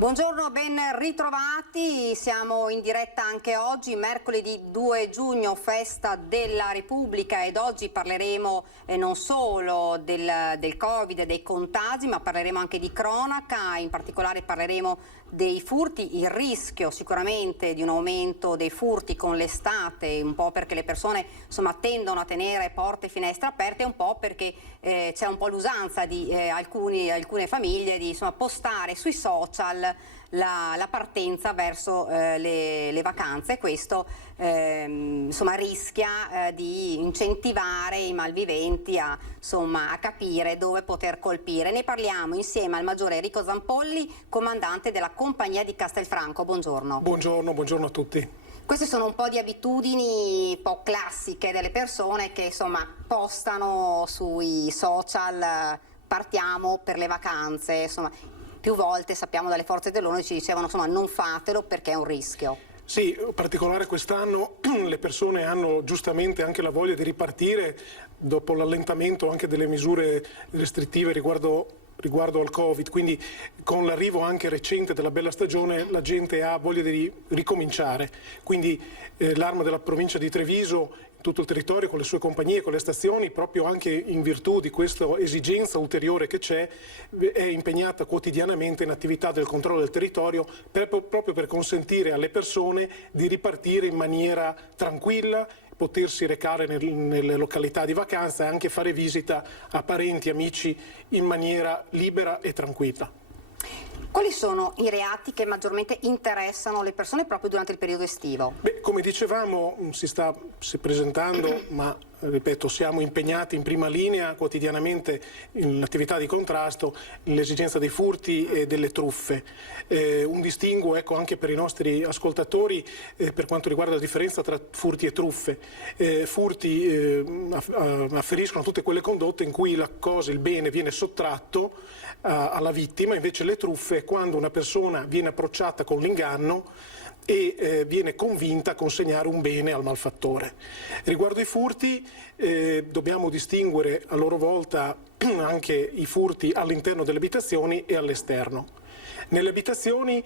Buongiorno, ben ritrovati, siamo in diretta anche oggi, mercoledì 2 giugno, festa della Repubblica, ed oggi parleremo non solo del Covid e dei contagi, ma parleremo anche di cronaca, in particolare parleremo dei furti, il rischio sicuramente di un aumento dei furti con l'estate, un po' perché le persone tendono a tenere porte e finestre aperte, un po' perché c'è un po' l'usanza di alcune famiglie di postare sui social la partenza verso le vacanze. Questo rischia di incentivare i malviventi a capire dove poter colpire. Ne parliamo insieme al maggiore Enrico Zampolli, comandante della compagnia di Castelfranco. Buongiorno. Buongiorno a tutti. Queste sono un po' di abitudini un po' classiche delle persone che postano sui social, partiamo per le vacanze, più volte sappiamo dalle forze dell'ordine ci dicevano non fatelo perché è un rischio. Sì, in particolare quest'anno le persone hanno giustamente anche la voglia di ripartire dopo l'allentamento anche delle misure restrittive riguardo al Covid, quindi con l'arrivo anche recente della bella stagione la gente ha voglia di ricominciare, quindi l'Arma della provincia di Treviso, tutto il territorio con le sue compagnie, con le stazioni, proprio anche in virtù di questa esigenza ulteriore che c'è, è impegnata quotidianamente in attività del controllo del territorio proprio per consentire alle persone di ripartire in maniera tranquilla, potersi recare nelle località di vacanza e anche fare visita a parenti e amici in maniera libera e tranquilla. Quali sono i reati che maggiormente interessano le persone proprio durante il periodo estivo? Come dicevamo, si sta presentando, ma ripeto, siamo impegnati in prima linea quotidianamente nell'attività di contrasto, l'esigenza dei furti e delle truffe. Un distinguo anche per i nostri ascoltatori per quanto riguarda la differenza tra furti e truffe. Furti afferiscono a tutte quelle condotte in cui il bene viene sottratto alla vittima, invece le truffe è quando una persona viene approcciata con l'inganno e viene convinta a consegnare un bene al malfattore. Riguardo i furti dobbiamo distinguere a loro volta anche i furti all'interno delle abitazioni e all'esterno. Nelle abitazioni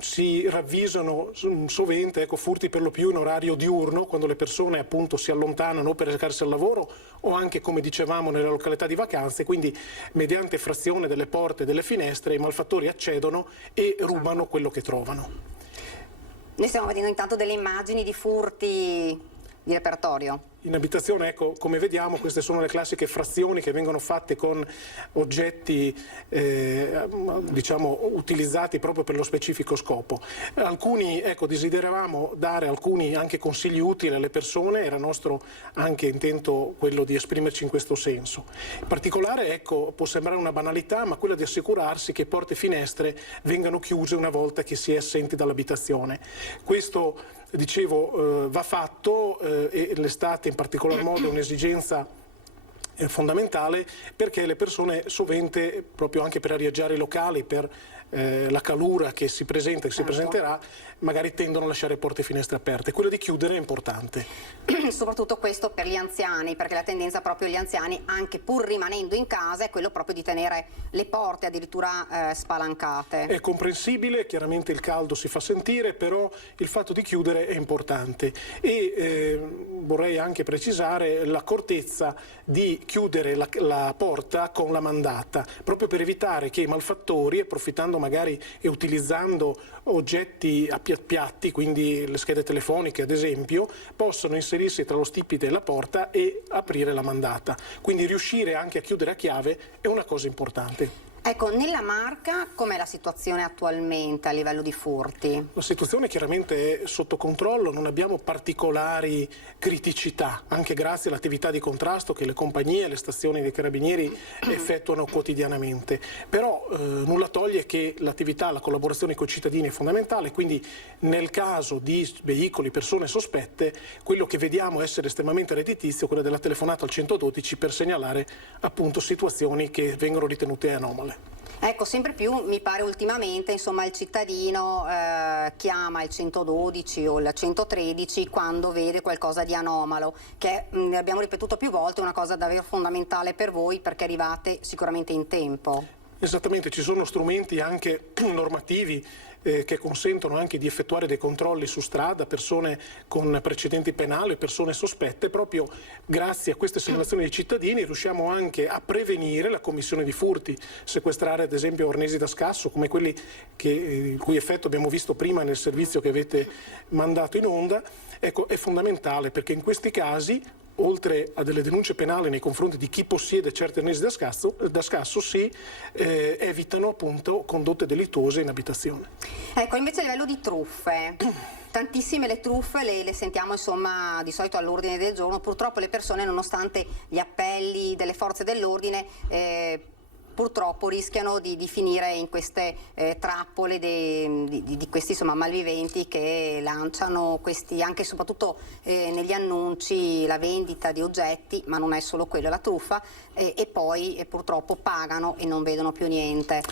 si ravvisano sovente furti per lo più in orario diurno, quando le persone appunto si allontanano per recarsi al lavoro o anche, come dicevamo, nelle località di vacanze, quindi mediante frazione delle porte e delle finestre i malfattori accedono e rubano quello che trovano. Noi stiamo vedendo intanto delle immagini di furti di repertorio. In abitazione, come vediamo, queste sono le classiche frazioni che vengono fatte con oggetti utilizzati proprio per lo specifico scopo. Alcuni, desideravamo dare alcuni anche consigli utili alle persone, era nostro anche intento quello di esprimerci in questo senso. In particolare, può sembrare una banalità, ma quella di assicurarsi che porte e finestre vengano chiuse una volta che si è assenti dall'abitazione. Questo, dicevo, va fatto e l'estate in particolar modo è un'esigenza fondamentale, perché le persone sovente, proprio anche per arieggiare i locali, per la calura che si presenta e si presenterà, magari tendono a lasciare porte e finestre aperte. Quello di chiudere è importante. Soprattutto questo per gli anziani, perché la tendenza proprio gli anziani, anche pur rimanendo in casa, è quello proprio di tenere le porte addirittura spalancate. È comprensibile, chiaramente il caldo si fa sentire, però il fatto di chiudere è importante e vorrei anche precisare l'accortezza di chiudere la porta con la mandata, proprio per evitare che i malfattori, approfittando magari e utilizzando oggetti piatti, quindi le schede telefoniche ad esempio, possano inserirsi tra lo stipite e la porta e aprire la mandata. Quindi riuscire anche a chiudere a chiave è una cosa importante. Nella Marca com'è la situazione attualmente a livello di furti? La situazione chiaramente è sotto controllo, non abbiamo particolari criticità, anche grazie all'attività di contrasto che le compagnie e le stazioni dei carabinieri effettuano quotidianamente. Però nulla toglie che l'attività, la collaborazione con i cittadini è fondamentale, quindi nel caso di veicoli, persone sospette, quello che vediamo essere estremamente redditizio è quello della telefonata al 112 per segnalare appunto situazioni che vengono ritenute anomale. Sempre più mi pare ultimamente, il cittadino chiama il 112 o il 113 quando vede qualcosa di anomalo, che abbiamo ripetuto più volte, è una cosa davvero fondamentale per voi perché arrivate sicuramente in tempo. Esattamente, ci sono strumenti anche normativi che consentono anche di effettuare dei controlli su strada, persone con precedenti penali, persone sospette. Proprio grazie a queste segnalazioni dei cittadini riusciamo anche a prevenire la commissione di furti, sequestrare ad esempio arnesi da scasso come quelli il cui effetto abbiamo visto prima nel servizio che avete mandato in onda. Ecco, è fondamentale perché in questi casi, oltre a delle denunce penali nei confronti di chi possiede certi arnesi da scasso, si evitano appunto condotte delittuose in abitazione. Ecco, invece a livello di truffe, tantissime le truffe le sentiamo insomma di solito all'ordine del giorno. Purtroppo le persone, nonostante gli appelli delle forze dell'ordine, purtroppo rischiano di finire in queste trappole di questi insomma malviventi che lanciano questi, anche e soprattutto negli annunci, la vendita di oggetti, ma non è solo quello, la truffa, e poi purtroppo pagano e non vedono più niente.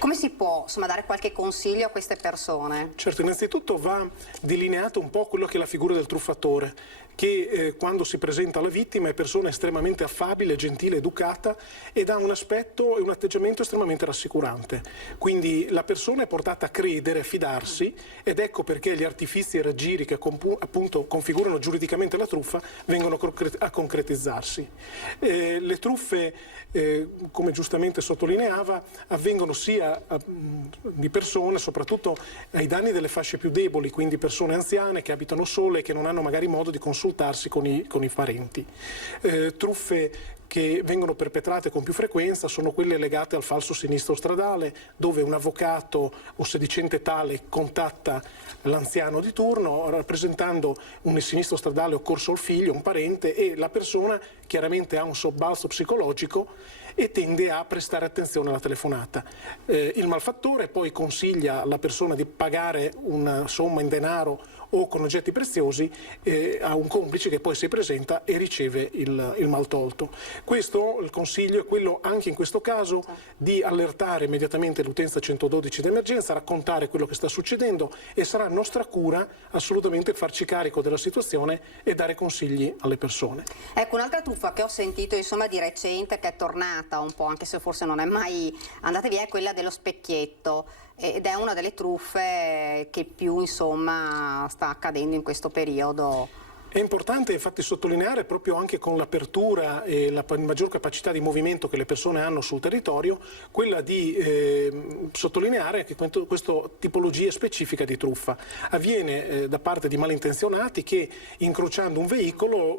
Come si può insomma dare qualche consiglio a queste persone? Certo, innanzitutto va delineato un po' quello che è la figura del truffatore, che quando si presenta alla vittima è persona estremamente affabile, gentile, educata ed ha un aspetto e un atteggiamento estremamente rassicurante. Quindi la persona è portata a credere, a fidarsi, ed ecco perché gli artifizi e raggiri che appunto configurano giuridicamente la truffa vengono a concretizzarsi. Le truffe, come giustamente sottolineava, avvengono sia di persone, soprattutto ai danni delle fasce più deboli, quindi persone anziane che abitano sole e che non hanno magari modo di consultarsi con i parenti. Truffe che vengono perpetrate con più frequenza sono quelle legate al falso sinistro stradale, dove un avvocato o sedicente tale contatta l'anziano di turno rappresentando un sinistro stradale occorso al figlio, un parente, e la persona chiaramente ha un sobbalzo psicologico e tende a prestare attenzione alla telefonata. Il malfattore poi consiglia alla persona di pagare una somma in denaro o con oggetti preziosi a un complice che poi si presenta e riceve il maltolto. Questo, il consiglio è quello anche in questo caso di allertare immediatamente l'utenza 112 d'emergenza, raccontare quello che sta succedendo, e sarà nostra cura assolutamente farci carico della situazione e dare consigli alle persone. Ecco, un'altra truffa che ho sentito insomma di recente, che è tornata un po', anche se forse non è mai andata via, è quella dello specchietto, ed è una delle truffe che più insomma sta accadendo in questo periodo. È importante infatti sottolineare, proprio anche con l'apertura e la maggior capacità di movimento che le persone hanno sul territorio, quella di sottolineare che questa tipologia specifica di truffa avviene da parte di malintenzionati che, incrociando un veicolo,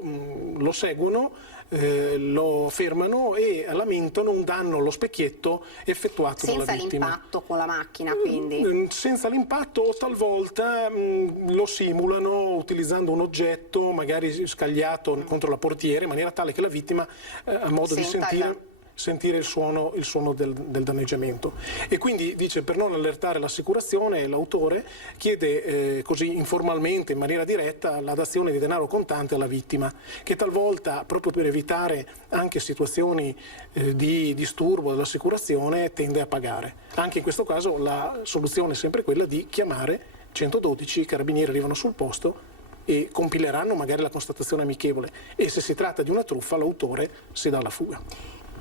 lo seguono, lo fermano e lamentano un danno allo specchietto effettuato dalla vittima. Senza l'impatto con la macchina, quindi? Senza l'impatto, o talvolta lo simulano utilizzando un oggetto magari scagliato contro la portiera, in maniera tale che la vittima ha modo di sentire il suono del danneggiamento. E quindi dice, per non allertare l'assicurazione, l'autore chiede così informalmente, in maniera diretta, la dazione di denaro contante alla vittima, che talvolta, proprio per evitare anche situazioni di disturbo dell'assicurazione, tende a pagare. Anche in questo caso la soluzione è sempre quella di chiamare 112, i carabinieri arrivano sul posto e compileranno magari la constatazione amichevole, e se si tratta di una truffa l'autore si dà alla fuga.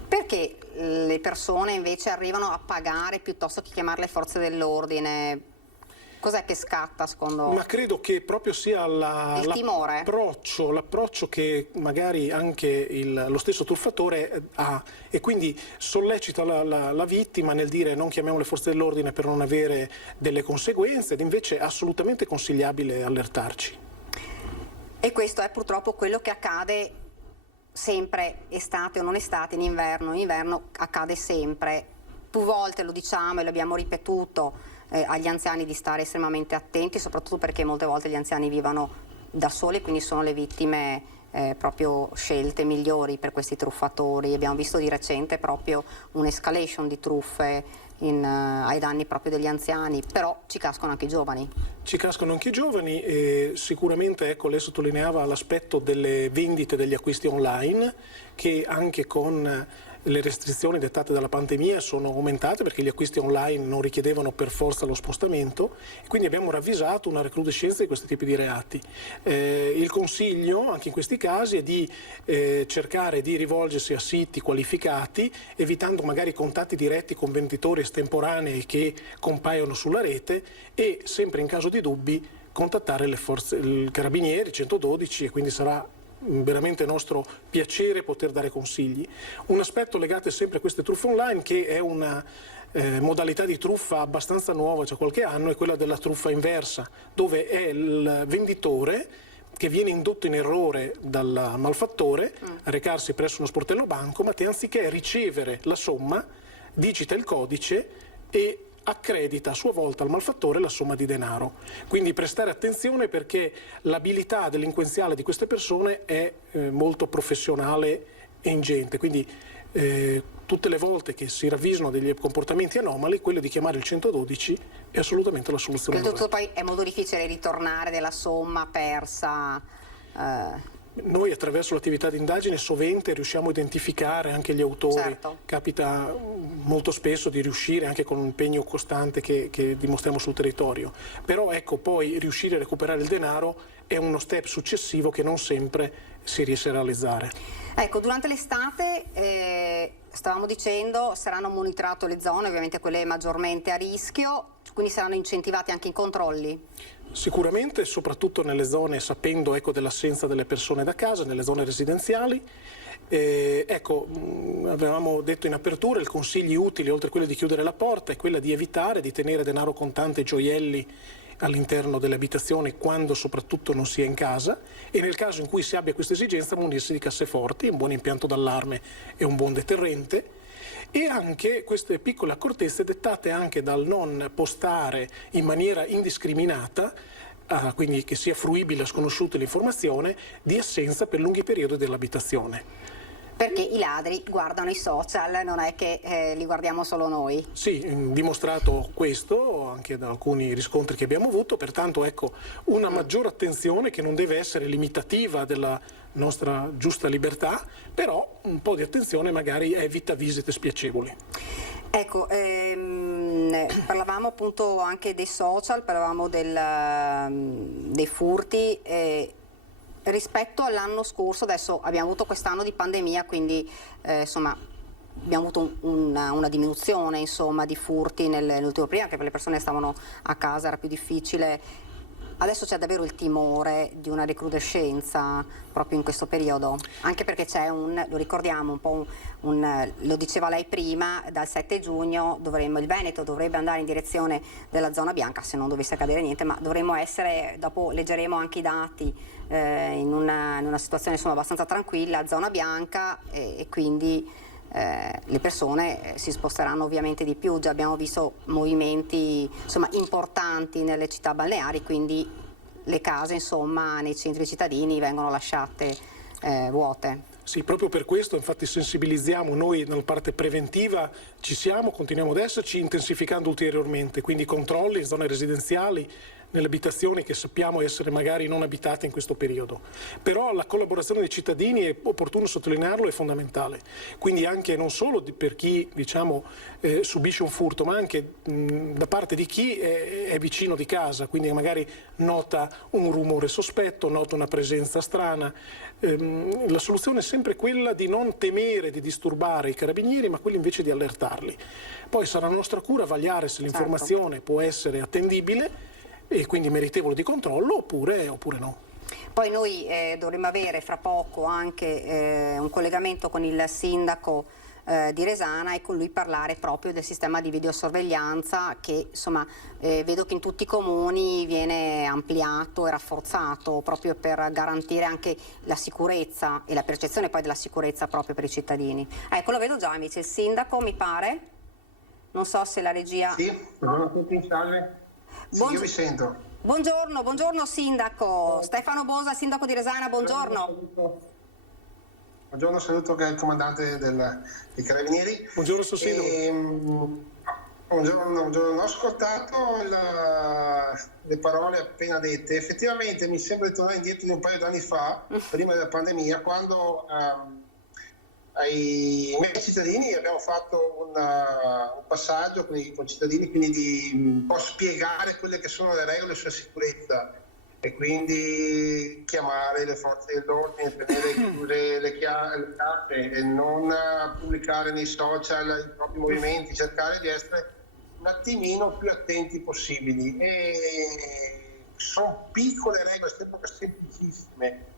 Perché le persone invece arrivano a pagare piuttosto che chiamare le forze dell'ordine? Cos'è che scatta secondo? Ma credo che proprio sia il timore, l'approccio che magari anche lo stesso truffatore ha, e quindi sollecita la vittima nel dire non chiamiamo le forze dell'ordine per non avere delle conseguenze, ed invece è assolutamente consigliabile allertarci. E questo è purtroppo quello che accade sempre, estate o non estate, in inverno accade sempre. Più volte lo diciamo e lo abbiamo ripetuto agli anziani di stare estremamente attenti, soprattutto perché molte volte gli anziani vivono da soli, quindi sono le vittime proprio scelte migliori per questi truffatori. Abbiamo visto di recente proprio un'escalation di truffe ai danni proprio degli anziani, però ci cascano anche i giovani. Ci cascano anche i giovani, e sicuramente, ecco, lei sottolineava l'aspetto delle vendite, degli acquisti online, che anche con le restrizioni dettate dalla pandemia sono aumentate perché gli acquisti online non richiedevano per forza lo spostamento e quindi abbiamo ravvisato una recrudescenza di questi tipi di reati. Il consiglio anche in questi casi è di cercare di rivolgersi a siti qualificati, evitando magari contatti diretti con venditori estemporanei che compaiono sulla rete e sempre in caso di dubbi contattare le forze, il Carabinieri, 112, e quindi sarà veramente nostro piacere poter dare consigli. Un aspetto legato sempre a queste truffe online, che è una modalità di truffa abbastanza nuova, cioè qualche anno, è quella della truffa inversa, dove è il venditore che viene indotto in errore dal malfattore a recarsi presso uno sportello bancomat e anziché ricevere la somma digita il codice e accredita a sua volta al malfattore la somma di denaro. Quindi prestare attenzione, perché l'abilità delinquenziale di queste persone è molto professionale e ingente. Quindi tutte le volte che si ravvisano degli comportamenti anomali, quello di chiamare il 112 è assolutamente la soluzione. Tutto poi è molto difficile ritornare della somma persa. Noi attraverso l'attività di indagine sovente riusciamo a identificare anche gli autori. Certo. Capita molto spesso di riuscire anche con un impegno costante che dimostriamo sul territorio. Però ecco, poi riuscire a recuperare il denaro è uno step successivo che non sempre si riesce a realizzare. Ecco, durante l'estate, stavamo dicendo, saranno monitorate le zone, ovviamente quelle maggiormente a rischio, quindi saranno incentivati anche i controlli? Sicuramente, soprattutto nelle zone, sapendo dell'assenza delle persone da casa, nelle zone residenziali. Avevamo detto in apertura, il consigli utili, oltre a quello di chiudere la porta, è quella di evitare di tenere denaro contante e gioielli all'interno delle abitazioni quando soprattutto non si è in casa, e nel caso in cui si abbia questa esigenza munirsi di casseforti, un buon impianto d'allarme e un buon deterrente. E anche queste piccole accortezze dettate anche dal non postare in maniera indiscriminata, quindi che sia fruibile a sconosciuti l'informazione, di assenza per lunghi periodi dell'abitazione. Perché i ladri guardano i social, non è che li guardiamo solo noi. Sì, dimostrato questo anche da alcuni riscontri che abbiamo avuto, pertanto una maggiore attenzione che non deve essere limitativa della nostra giusta libertà, però un po' di attenzione magari evita visite spiacevoli. Ecco, parlavamo appunto anche dei social, parlavamo dei furti. Rispetto all'anno scorso, adesso abbiamo avuto quest'anno di pandemia, quindi insomma abbiamo avuto una diminuzione di furti nell'ultimo periodo, anche per le persone che stavano a casa era più difficile. Adesso c'è davvero il timore di una recrudescenza proprio in questo periodo, anche perché c'è lo ricordiamo un po', lo diceva lei prima, dal 7 giugno il Veneto dovrebbe andare in direzione della zona bianca, se non dovesse accadere niente, ma dovremmo essere, dopo leggeremo anche i dati, in una situazione abbastanza tranquilla, zona bianca, e quindi le persone si sposteranno ovviamente di più. Già abbiamo visto movimenti importanti nelle città balneari, quindi le case nei centri cittadini vengono lasciate vuote. Sì, proprio per questo infatti sensibilizziamo noi nella parte preventiva, ci siamo, continuiamo ad esserci, intensificando ulteriormente, quindi controlli in zone residenziali, nelle abitazioni che sappiamo essere magari non abitate in questo periodo. Però la collaborazione dei cittadini, è opportuno sottolinearlo, è fondamentale. Quindi anche non solo per chi subisce un furto, ma anche da parte di chi è vicino di casa, quindi magari nota un rumore sospetto, nota una presenza strana. La soluzione è sempre quella di non temere di disturbare i carabinieri, ma quella invece di allertarli. Poi sarà nostra cura vagliare se l'informazione può essere attendibile e quindi meritevole di controllo oppure no. Poi noi dovremo avere fra poco anche un collegamento con il sindaco di Resana e con lui parlare proprio del sistema di videosorveglianza che vedo che in tutti i comuni viene ampliato e rafforzato proprio per garantire anche la sicurezza e la percezione poi della sicurezza proprio per i cittadini. Ecco, lo vedo già, amici, il sindaco mi pare, non so se la regia... Sì, buongiorno a tutti, salve. Sì, io vi sento. Buongiorno sindaco, Stefano Bosa, sindaco di Resana, buongiorno. Buongiorno, saluto che è il comandante dei Carabinieri. Buongiorno, sindaco. Buongiorno, ho ascoltato le parole appena dette. Effettivamente mi sembra di tornare indietro di un paio di anni fa, prima della pandemia, quando ai miei cittadini abbiamo fatto un passaggio con i cittadini, quindi di un po' spiegare quelle che sono le regole sulla sicurezza e quindi chiamare le forze dell'ordine, tenere le carte e non pubblicare nei social i propri movimenti, cercare di essere un attimino più attenti possibili. E sono piccole regole, semplicissime,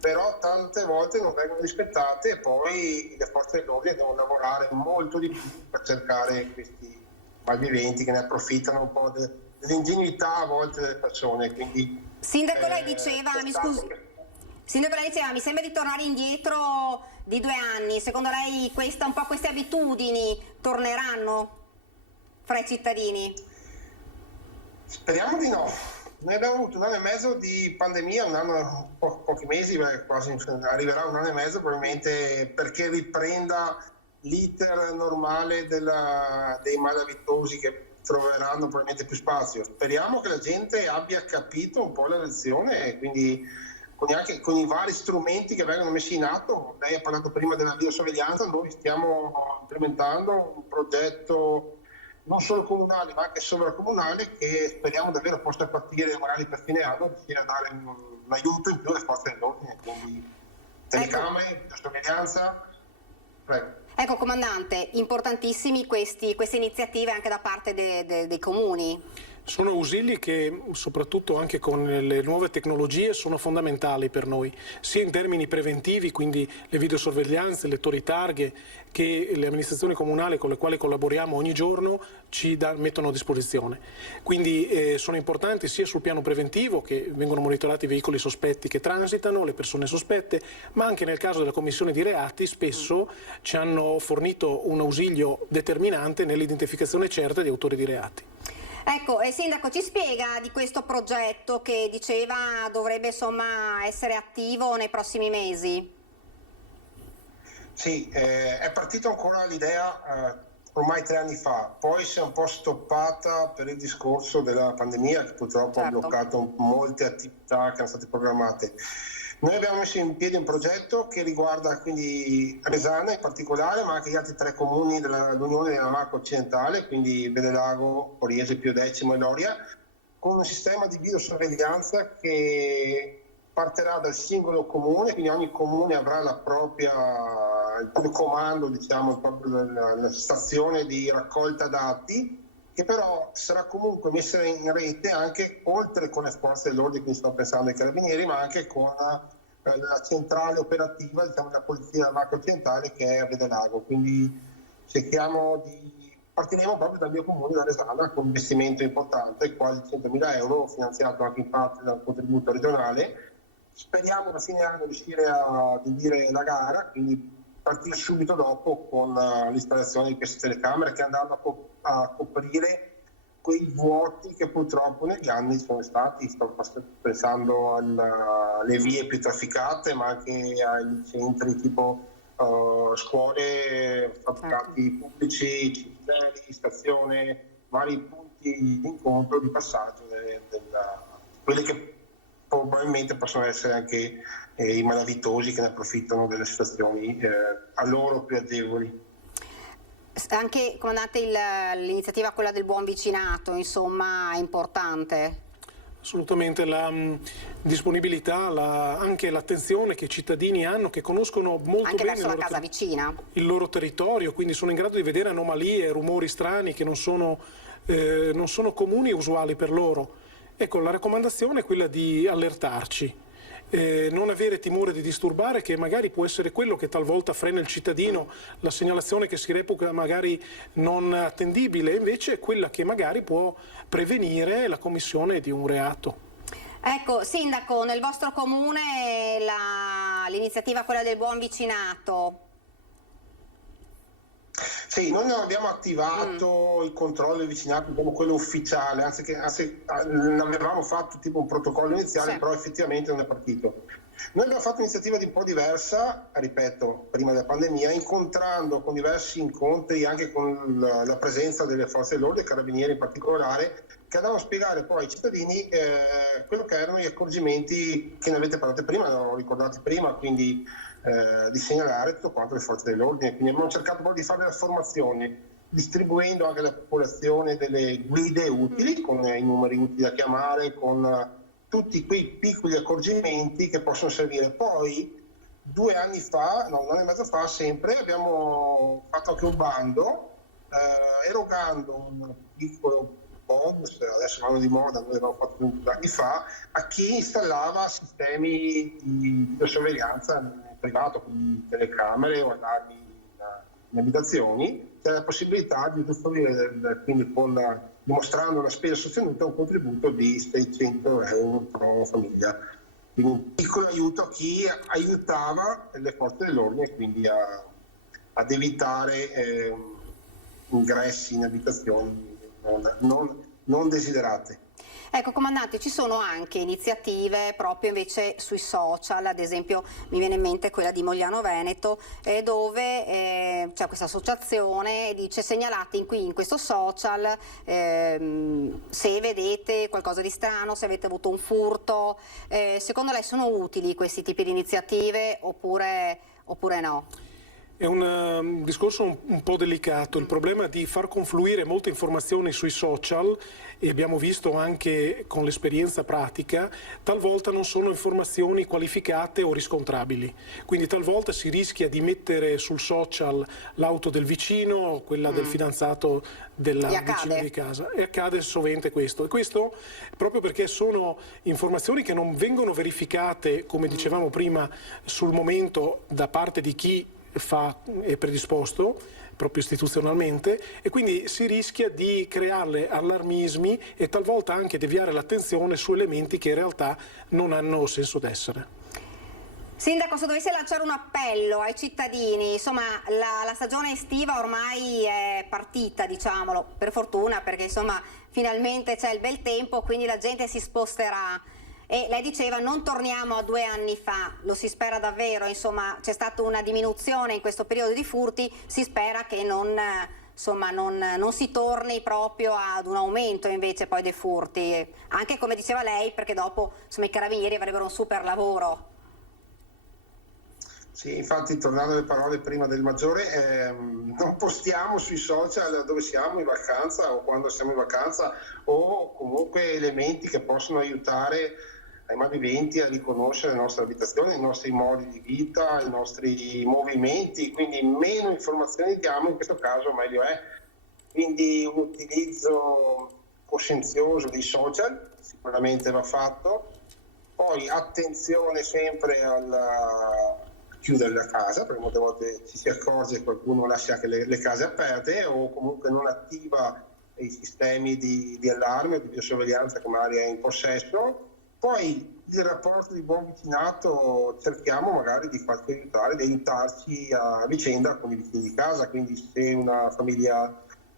però tante volte non vengono rispettate e poi le forze dell'ordine devono lavorare molto di più per cercare questi malviventi che ne approfittano un po' dell'ingenuità a volte delle persone. Quindi, Sindaco, lei diceva, Sindaco, lei diceva, mi sembra di tornare indietro di 2 anni. Secondo lei un po' queste abitudini torneranno fra i cittadini? Speriamo di no. Noi abbiamo avuto 1 anno e mezzo di pandemia, pochi mesi, quasi arriverà 1 anno e mezzo probabilmente perché riprenda l'iter normale dei malavitosi che troveranno probabilmente più spazio. Speriamo che la gente abbia capito un po' la lezione e quindi anche con i vari strumenti che vengono messi in atto. Lei ha parlato prima della videosorveglianza, noi stiamo implementando un progetto non solo comunale ma anche sovracomunale che speriamo davvero possa partire magari per fine anno, riuscire a dare un aiuto in più alle forze dell'ordine, quindi telecamere, sorveglianza. Prego. Ecco, comandante, importantissimi queste iniziative anche da parte dei comuni. Sono ausili che, soprattutto anche con le nuove tecnologie, sono fondamentali per noi, sia in termini preventivi, quindi le videosorveglianze, le torritarghe, che le amministrazioni comunali con le quali collaboriamo ogni giorno ci mettono a disposizione. Quindi sono importanti sia sul piano preventivo, che vengono monitorati i veicoli sospetti che transitano, le persone sospette, ma anche nel caso della commissione di reati spesso ci hanno fornito un ausilio determinante nell'identificazione certa di autori di reati. Ecco, Sindaco, ci spiega di questo progetto che diceva dovrebbe essere attivo nei prossimi mesi? Sì, è partita ancora l'idea ormai 3 anni fa, poi si è un po' stoppata per il discorso della pandemia che purtroppo ha bloccato molte attività che erano state programmate. Noi abbiamo messo in piedi un progetto che riguarda quindi Resana in particolare, ma anche gli altri 3 comuni dell'Unione della Marca Occidentale, quindi Bedelago, Oriese, Pio X e Loria, con un sistema di videosorveglianza che partirà dal singolo comune, quindi ogni comune avrà il proprio comando, diciamo, la stazione di raccolta dati, che però sarà comunque messa in rete anche oltre con le forze dell'ordine, quindi sto pensando ai carabinieri, ma anche con la centrale operativa, diciamo, della polizia della Marca Occidentale che è a Bedelago. Quindi partiremo proprio dal mio comune, da Resana, con un investimento importante, quasi 100.000 euro, finanziato anche in parte dal contributo regionale. Speriamo da fine anno riuscire a adibire la gara, quindi partire subito dopo con l'installazione di queste telecamere che andranno a coprire quei vuoti che purtroppo negli anni sono stati. Sto pensando alle vie più trafficate, ma anche ai centri tipo scuole, fabbricati pubblici, cimiteri, stazione, vari punti di incontro, di passaggio, quelli che probabilmente possono essere anche i malavitosi che ne approfittano delle situazioni a loro più agevoli. Anche, comandante, l'iniziativa quella del buon vicinato, insomma, è importante. Assolutamente, la disponibilità, anche l'attenzione che i cittadini hanno, che conoscono molto anche bene verso la casa vicina, il loro territorio, quindi sono in grado di vedere anomalie, rumori strani che non sono comuni e usuali per loro. Ecco, la raccomandazione è quella di allertarci. Non avere timore di disturbare, che magari può essere quello che talvolta frena il cittadino, la segnalazione che si reputa magari non attendibile, invece è quella che magari può prevenire la commissione di un reato. Ecco, Sindaco, nel vostro comune l'iniziativa quella del buon vicinato. Sì, noi non abbiamo attivato il controllo del vicinato, quello ufficiale, anzi avevamo fatto tipo un protocollo iniziale, sì, però effettivamente non è partito. Noi abbiamo fatto un'iniziativa di un po' diversa, ripeto, prima della pandemia, incontrando con diversi incontri, anche con la presenza delle forze dell'ordine, carabinieri in particolare, che andavano a spiegare poi ai cittadini quello che erano gli accorgimenti che ne avete parlato prima, ne ho ricordati prima, quindi di segnalare tutto quanto le forze dell'ordine. Quindi abbiamo cercato proprio di fare della formazione, distribuendo anche alla popolazione delle guide utili, con i numeri utili da chiamare, con tutti quei piccoli accorgimenti che possono servire. Poi 2 anni fa, no, 1 anno e mezzo fa sempre, abbiamo fatto anche un bando erogando un piccolo bonus, adesso vanno di moda, noi l'abbiamo fatto 2 anni fa, a chi installava sistemi di videosorveglianza nel privato, quindi telecamere o allarmi in abitazioni. C'è la possibilità di usufruire, quindi dimostrando una spesa sostenuta, un contributo di 600 euro per famiglia. Quindi un piccolo aiuto a chi aiutava le forze dell'ordine, quindi ad evitare ingressi in abitazioni non desiderate. Ecco, comandante, ci sono anche iniziative proprio invece sui social, ad esempio mi viene in mente quella di Mogliano Veneto, dove c'è questa associazione, dice segnalate in questo social se vedete qualcosa di strano, se avete avuto un furto. Secondo lei sono utili questi tipi di iniziative oppure no? È un discorso un po' delicato, il problema di far confluire molte informazioni sui social, e abbiamo visto anche con l'esperienza pratica, talvolta non sono informazioni qualificate o riscontrabili, quindi talvolta si rischia di mettere sul social l'auto del vicino o quella del fidanzato della vicina di casa, e accade sovente questo, e questo proprio perché sono informazioni che non vengono verificate, come dicevamo prima, sul momento da parte di chi è predisposto proprio istituzionalmente, e quindi si rischia di creare allarmismi e talvolta anche deviare l'attenzione su elementi che in realtà non hanno senso d'essere. Sindaco, se dovesse lanciare un appello ai cittadini, insomma la stagione estiva ormai è partita, diciamolo, per fortuna, perché insomma finalmente c'è il bel tempo, quindi la gente si sposterà. E lei diceva non torniamo a 2 anni fa, lo si spera davvero, insomma c'è stata una diminuzione in questo periodo di furti, si spera che non si torni proprio ad un aumento invece poi dei furti, anche come diceva lei, perché dopo insomma, i carabinieri avrebbero un super lavoro. Sì, infatti tornando alle parole prima del Maggiore, non postiamo sui social dove siamo in vacanza o quando siamo in vacanza, o comunque elementi che possono aiutare ai malviventi a riconoscere le nostre abitazioni, i nostri modi di vita, i nostri movimenti, quindi meno informazioni diamo, in questo caso meglio è. Quindi un utilizzo coscienzioso dei social sicuramente va fatto, poi attenzione sempre al chiudere la casa, perché molte volte ci si accorge che qualcuno lascia anche le case aperte o comunque non attiva i sistemi di allarme o di videosorveglianza che magari è in possesso. Poi il rapporto di buon vicinato, cerchiamo magari di farci aiutare, di aiutarci a vicenda con i vicini di casa, quindi se una famiglia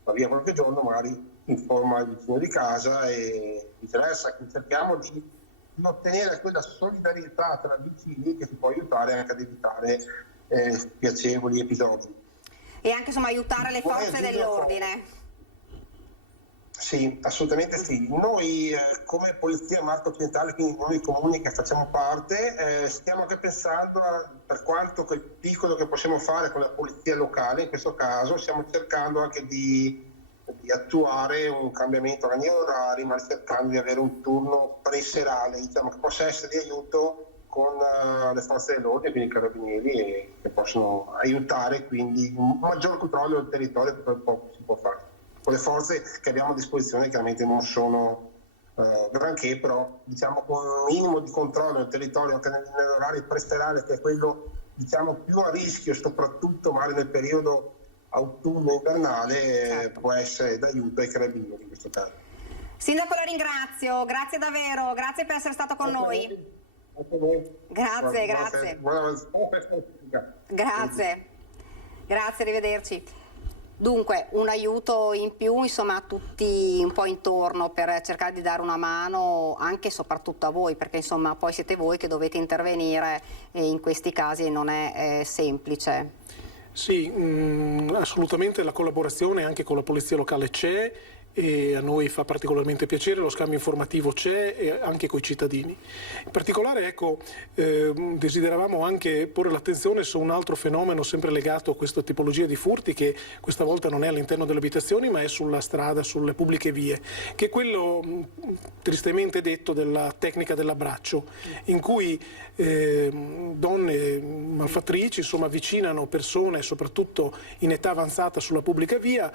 va via qualche giorno magari informa il vicino di casa e viceversa, quindi cerchiamo di ottenere quella solidarietà tra vicini che ci può aiutare anche ad evitare spiacevoli episodi. E anche insomma aiutare le forze dell'ordine. Sì, assolutamente sì. Noi come Polizia Marche Occidentale, quindi noi comuni che facciamo parte, stiamo anche pensando per quanto quel piccolo che possiamo fare con la polizia locale, in questo caso stiamo cercando anche di attuare un cambiamento agli orari, ma cercando di avere un turno preserale, diciamo, che possa essere di aiuto con le forze dell'ordine, quindi i carabinieri, che possono aiutare quindi un maggior controllo del territorio che per poco si può fare. Con le forze che abbiamo a disposizione chiaramente non sono granché, però diciamo con un minimo di controllo del territorio anche nell'orario preserale, che è quello diciamo più a rischio, soprattutto magari nel periodo autunno-invernale, certo, può essere d'aiuto ai carabinieri in questo caso. Sindaco, la ringrazio, grazie davvero, grazie per essere stato con noi. Grazie, grazie. Grazie, arrivederci. Dunque, un aiuto in più insomma a tutti un po' intorno per cercare di dare una mano anche e soprattutto a voi, perché insomma poi siete voi che dovete intervenire e in questi casi non è semplice. Sì, assolutamente la collaborazione anche con la polizia locale c'è, e a noi fa particolarmente piacere, lo scambio informativo c'è e anche coi cittadini. In particolare, ecco, desideravamo anche porre l'attenzione su un altro fenomeno sempre legato a questa tipologia di furti, che questa volta non è all'interno delle abitazioni ma è sulla strada, sulle pubbliche vie, che è quello tristemente detto della tecnica dell'abbraccio, in cui donne malfattrici insomma avvicinano persone soprattutto in età avanzata sulla pubblica via,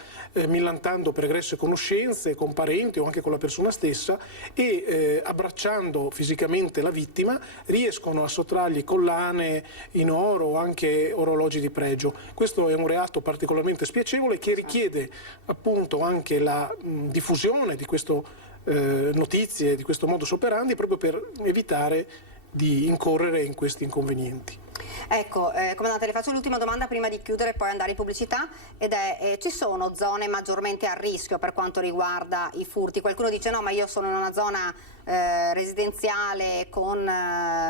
millantando pregresse conoscenze con parenti o anche con la persona stessa, e abbracciando fisicamente la vittima riescono a sottrargli collane in oro o anche orologi di pregio. Questo è un reato particolarmente spiacevole che richiede appunto anche la diffusione di queste notizie, di questo modus operandi, proprio per evitare di incorrere in questi inconvenienti. Ecco, comandante, le faccio l'ultima domanda prima di chiudere e poi andare in pubblicità, ed è, ci sono zone maggiormente a rischio per quanto riguarda i furti? Qualcuno dice no, ma io sono in una zona residenziale con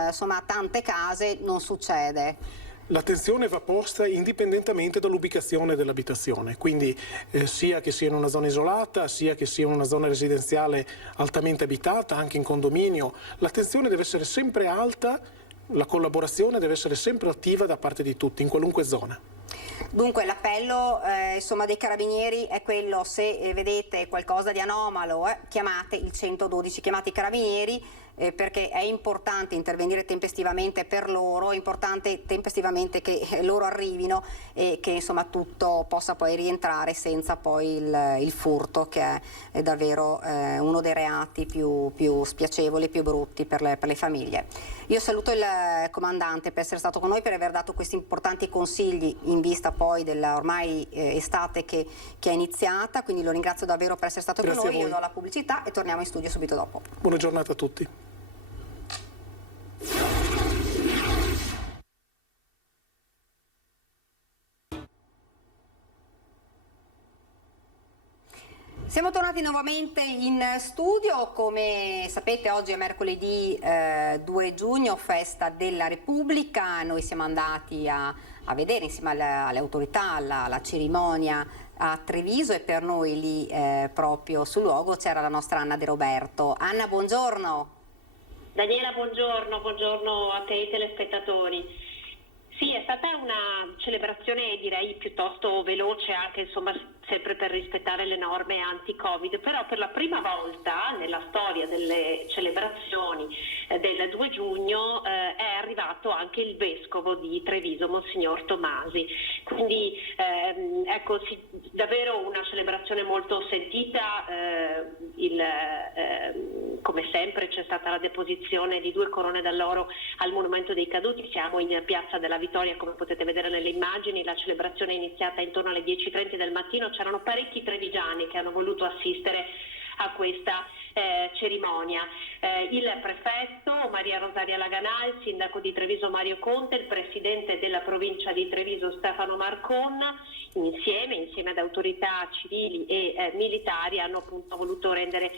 insomma tante case, non succede. L'attenzione va posta indipendentemente dall'ubicazione dell'abitazione, quindi sia che sia in una zona isolata, sia che sia in una zona residenziale altamente abitata, anche in condominio, l'attenzione deve essere sempre alta, la collaborazione deve essere sempre attiva da parte di tutti, in qualunque zona. Dunque l'appello insomma dei carabinieri è quello: se vedete qualcosa di anomalo chiamate il 112, chiamate i carabinieri, perché è importante intervenire tempestivamente per loro, è importante tempestivamente che loro arrivino e che insomma tutto possa poi rientrare senza poi il furto, che è davvero uno dei reati più spiacevoli, più brutti per le famiglie. Io saluto il comandante per essere stato con noi, per aver dato questi importanti consigli in vista poi della ormai estate che è iniziata, quindi lo ringrazio davvero per essere stato con noi. Io do la pubblicità e torniamo in studio subito dopo. Buona giornata a tutti. Siamo tornati nuovamente in studio. Come sapete oggi è mercoledì 2 giugno, festa della Repubblica. Noi siamo andati a vedere insieme alle autorità la cerimonia a Treviso, e per noi lì proprio sul luogo c'era la nostra Anna De Roberto. Anna, buongiorno. Daniela, buongiorno a te e ai telespettatori. Sì, è stata una celebrazione direi piuttosto veloce, anche insomma sempre per rispettare le norme anti-Covid, però per la prima volta nella storia delle celebrazioni del 2 giugno è arrivato anche il vescovo di Treviso, Monsignor Tomasi. Quindi ecco, davvero una celebrazione molto sentita. Come sempre c'è stata la deposizione di 2 corone d'alloro al Monumento dei Caduti. Siamo in Piazza della Vittoria, come potete vedere nelle immagini. La celebrazione è iniziata intorno alle 10:30 del mattino. C'erano parecchi trevigiani che hanno voluto assistere a questa cerimonia. Il prefetto Maria Rosaria Laganà, il sindaco di Treviso Mario Conte, il presidente della provincia di Treviso Stefano Marconna, insieme ad autorità civili e militari, hanno appunto voluto rendere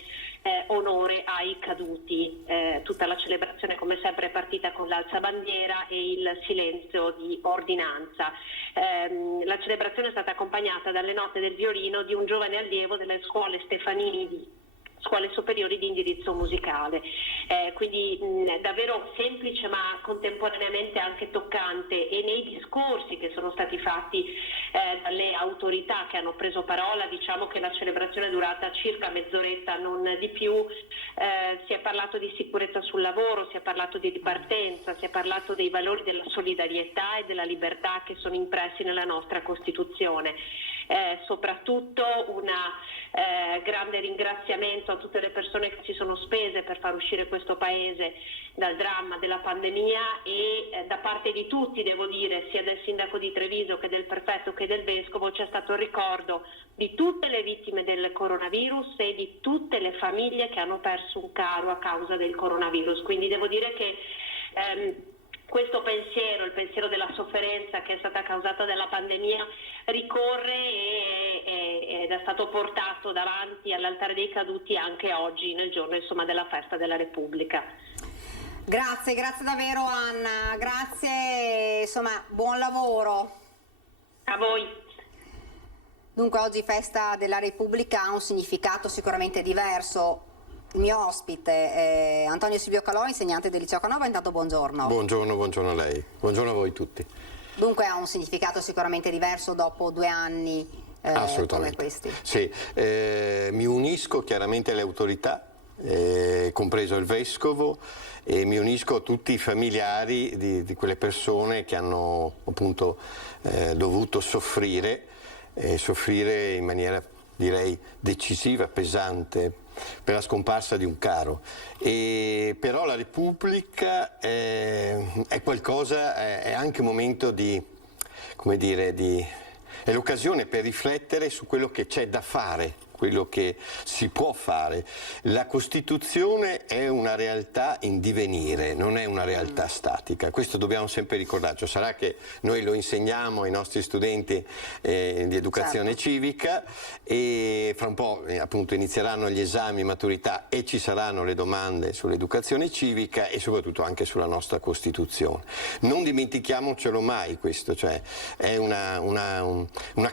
onore ai caduti. Tutta la celebrazione come sempre è partita con l'alzabandiera e il silenzio di ordinanza. La celebrazione è stata accompagnata dalle note del violino di un giovane allievo delle scuole Stefanini, scuole superiori di indirizzo musicale. Quindi davvero semplice ma contemporaneamente anche toccante, e nei discorsi che sono stati fatti dalle autorità che hanno preso parola, diciamo che la celebrazione è durata circa mezz'oretta, non di più. Si è parlato di sicurezza sul lavoro, si è parlato di ripartenza, si è parlato dei valori della solidarietà e della libertà che sono impressi nella nostra Costituzione. Soprattutto un grande ringraziamento a tutte le persone che si sono spese per far uscire questo paese dal dramma della pandemia, e da parte di tutti, devo dire, sia del sindaco di Treviso che del prefetto che del vescovo, c'è stato il ricordo di tutte le vittime del coronavirus e di tutte le famiglie che hanno perso un caro a causa del coronavirus. Quindi devo dire che questo pensiero, il pensiero della sofferenza che è stata causata dalla pandemia, ricorre ed è stato portato davanti all'altare dei caduti anche oggi, nel giorno insomma della festa della Repubblica. Grazie davvero Anna, grazie, insomma buon lavoro. A voi. Dunque oggi festa della Repubblica ha un significato sicuramente diverso. Il mio ospite è Antonio Silvio Calò, insegnante del Liceo Canova. Intanto buongiorno. Buongiorno a lei, buongiorno a voi tutti. Dunque ha un significato sicuramente diverso dopo 2 anni come questi. Sì, mi unisco chiaramente alle autorità, compreso il Vescovo, e mi unisco a tutti i familiari di quelle persone che hanno appunto dovuto soffrire in maniera, direi, decisiva, pesante, per la scomparsa di un caro. Però la Repubblica è qualcosa, è anche un momento di, come dire, è l'occasione per riflettere su quello che c'è da fare, quello che si può fare. La Costituzione è una realtà in divenire, non è una realtà statica, questo dobbiamo sempre ricordarci. Sarà che noi lo insegniamo ai nostri studenti di educazione civica, e fra un po' appunto inizieranno gli esami maturità e ci saranno le domande sull'educazione civica e soprattutto anche sulla nostra Costituzione. Non dimentichiamocelo mai questo, cioè è una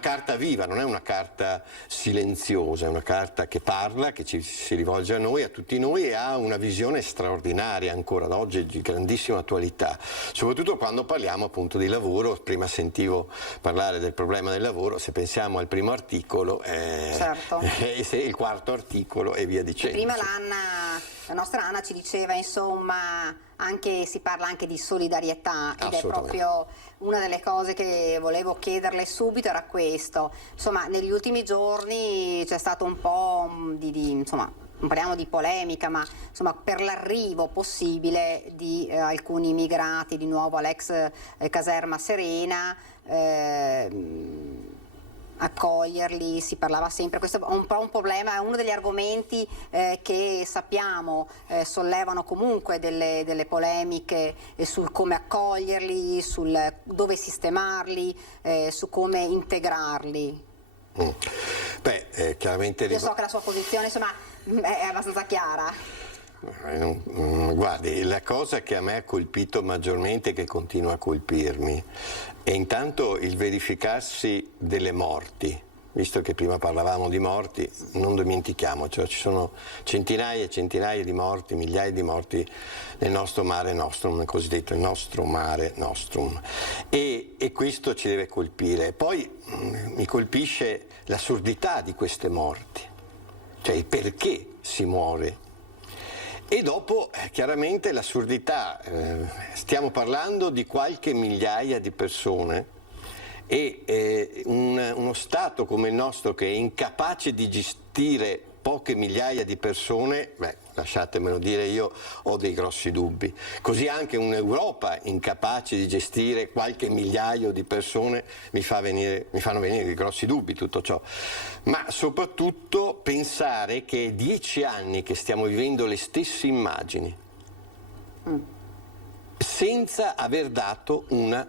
carta viva, non è una carta silenziosa, è una carta che parla, che si rivolge a noi, a tutti noi, e ha una visione straordinaria ancora ad oggi, di grandissima attualità, soprattutto quando parliamo appunto di lavoro. Prima sentivo parlare del problema del lavoro, se pensiamo al primo articolo, certo. E se il quarto articolo e via dicendo. Prima la nostra Anna ci diceva, insomma, si parla anche di solidarietà, ed è proprio una delle cose che volevo chiederle subito, era questo. Insomma, negli ultimi giorni c'è stato un po' insomma, non parliamo di polemica, ma insomma per l'arrivo possibile di alcuni immigrati di nuovo all'ex caserma Serena, accoglierli, si parlava sempre, questo è un po' un problema, è uno degli argomenti che sappiamo sollevano comunque delle polemiche sul come accoglierli, sul dove sistemarli, su come integrarli. Chiaramente io so che la sua posizione, insomma, è abbastanza chiara. Guardi, la cosa che a me ha colpito maggiormente, che continua a colpirmi, è intanto il verificarsi delle morti. Visto che prima parlavamo di morti, non dimentichiamoci, ci sono centinaia e centinaia di morti, migliaia di morti nel nostro Mare Nostrum, cosiddetto il nostro Mare Nostrum, e questo ci deve colpire. Poi mi colpisce l'assurdità di queste morti, cioè il perché si muore. E dopo chiaramente l'assurdità, stiamo parlando di qualche migliaia di persone, e uno Stato come il nostro, che è incapace di gestire poche migliaia di persone, lasciatemelo dire, io ho dei grossi dubbi. Così anche un'Europa incapace di gestire qualche migliaio di persone mi fanno venire dei grossi dubbi tutto ciò. Ma soprattutto pensare che è 10 anni che stiamo vivendo le stesse immagini, senza aver dato un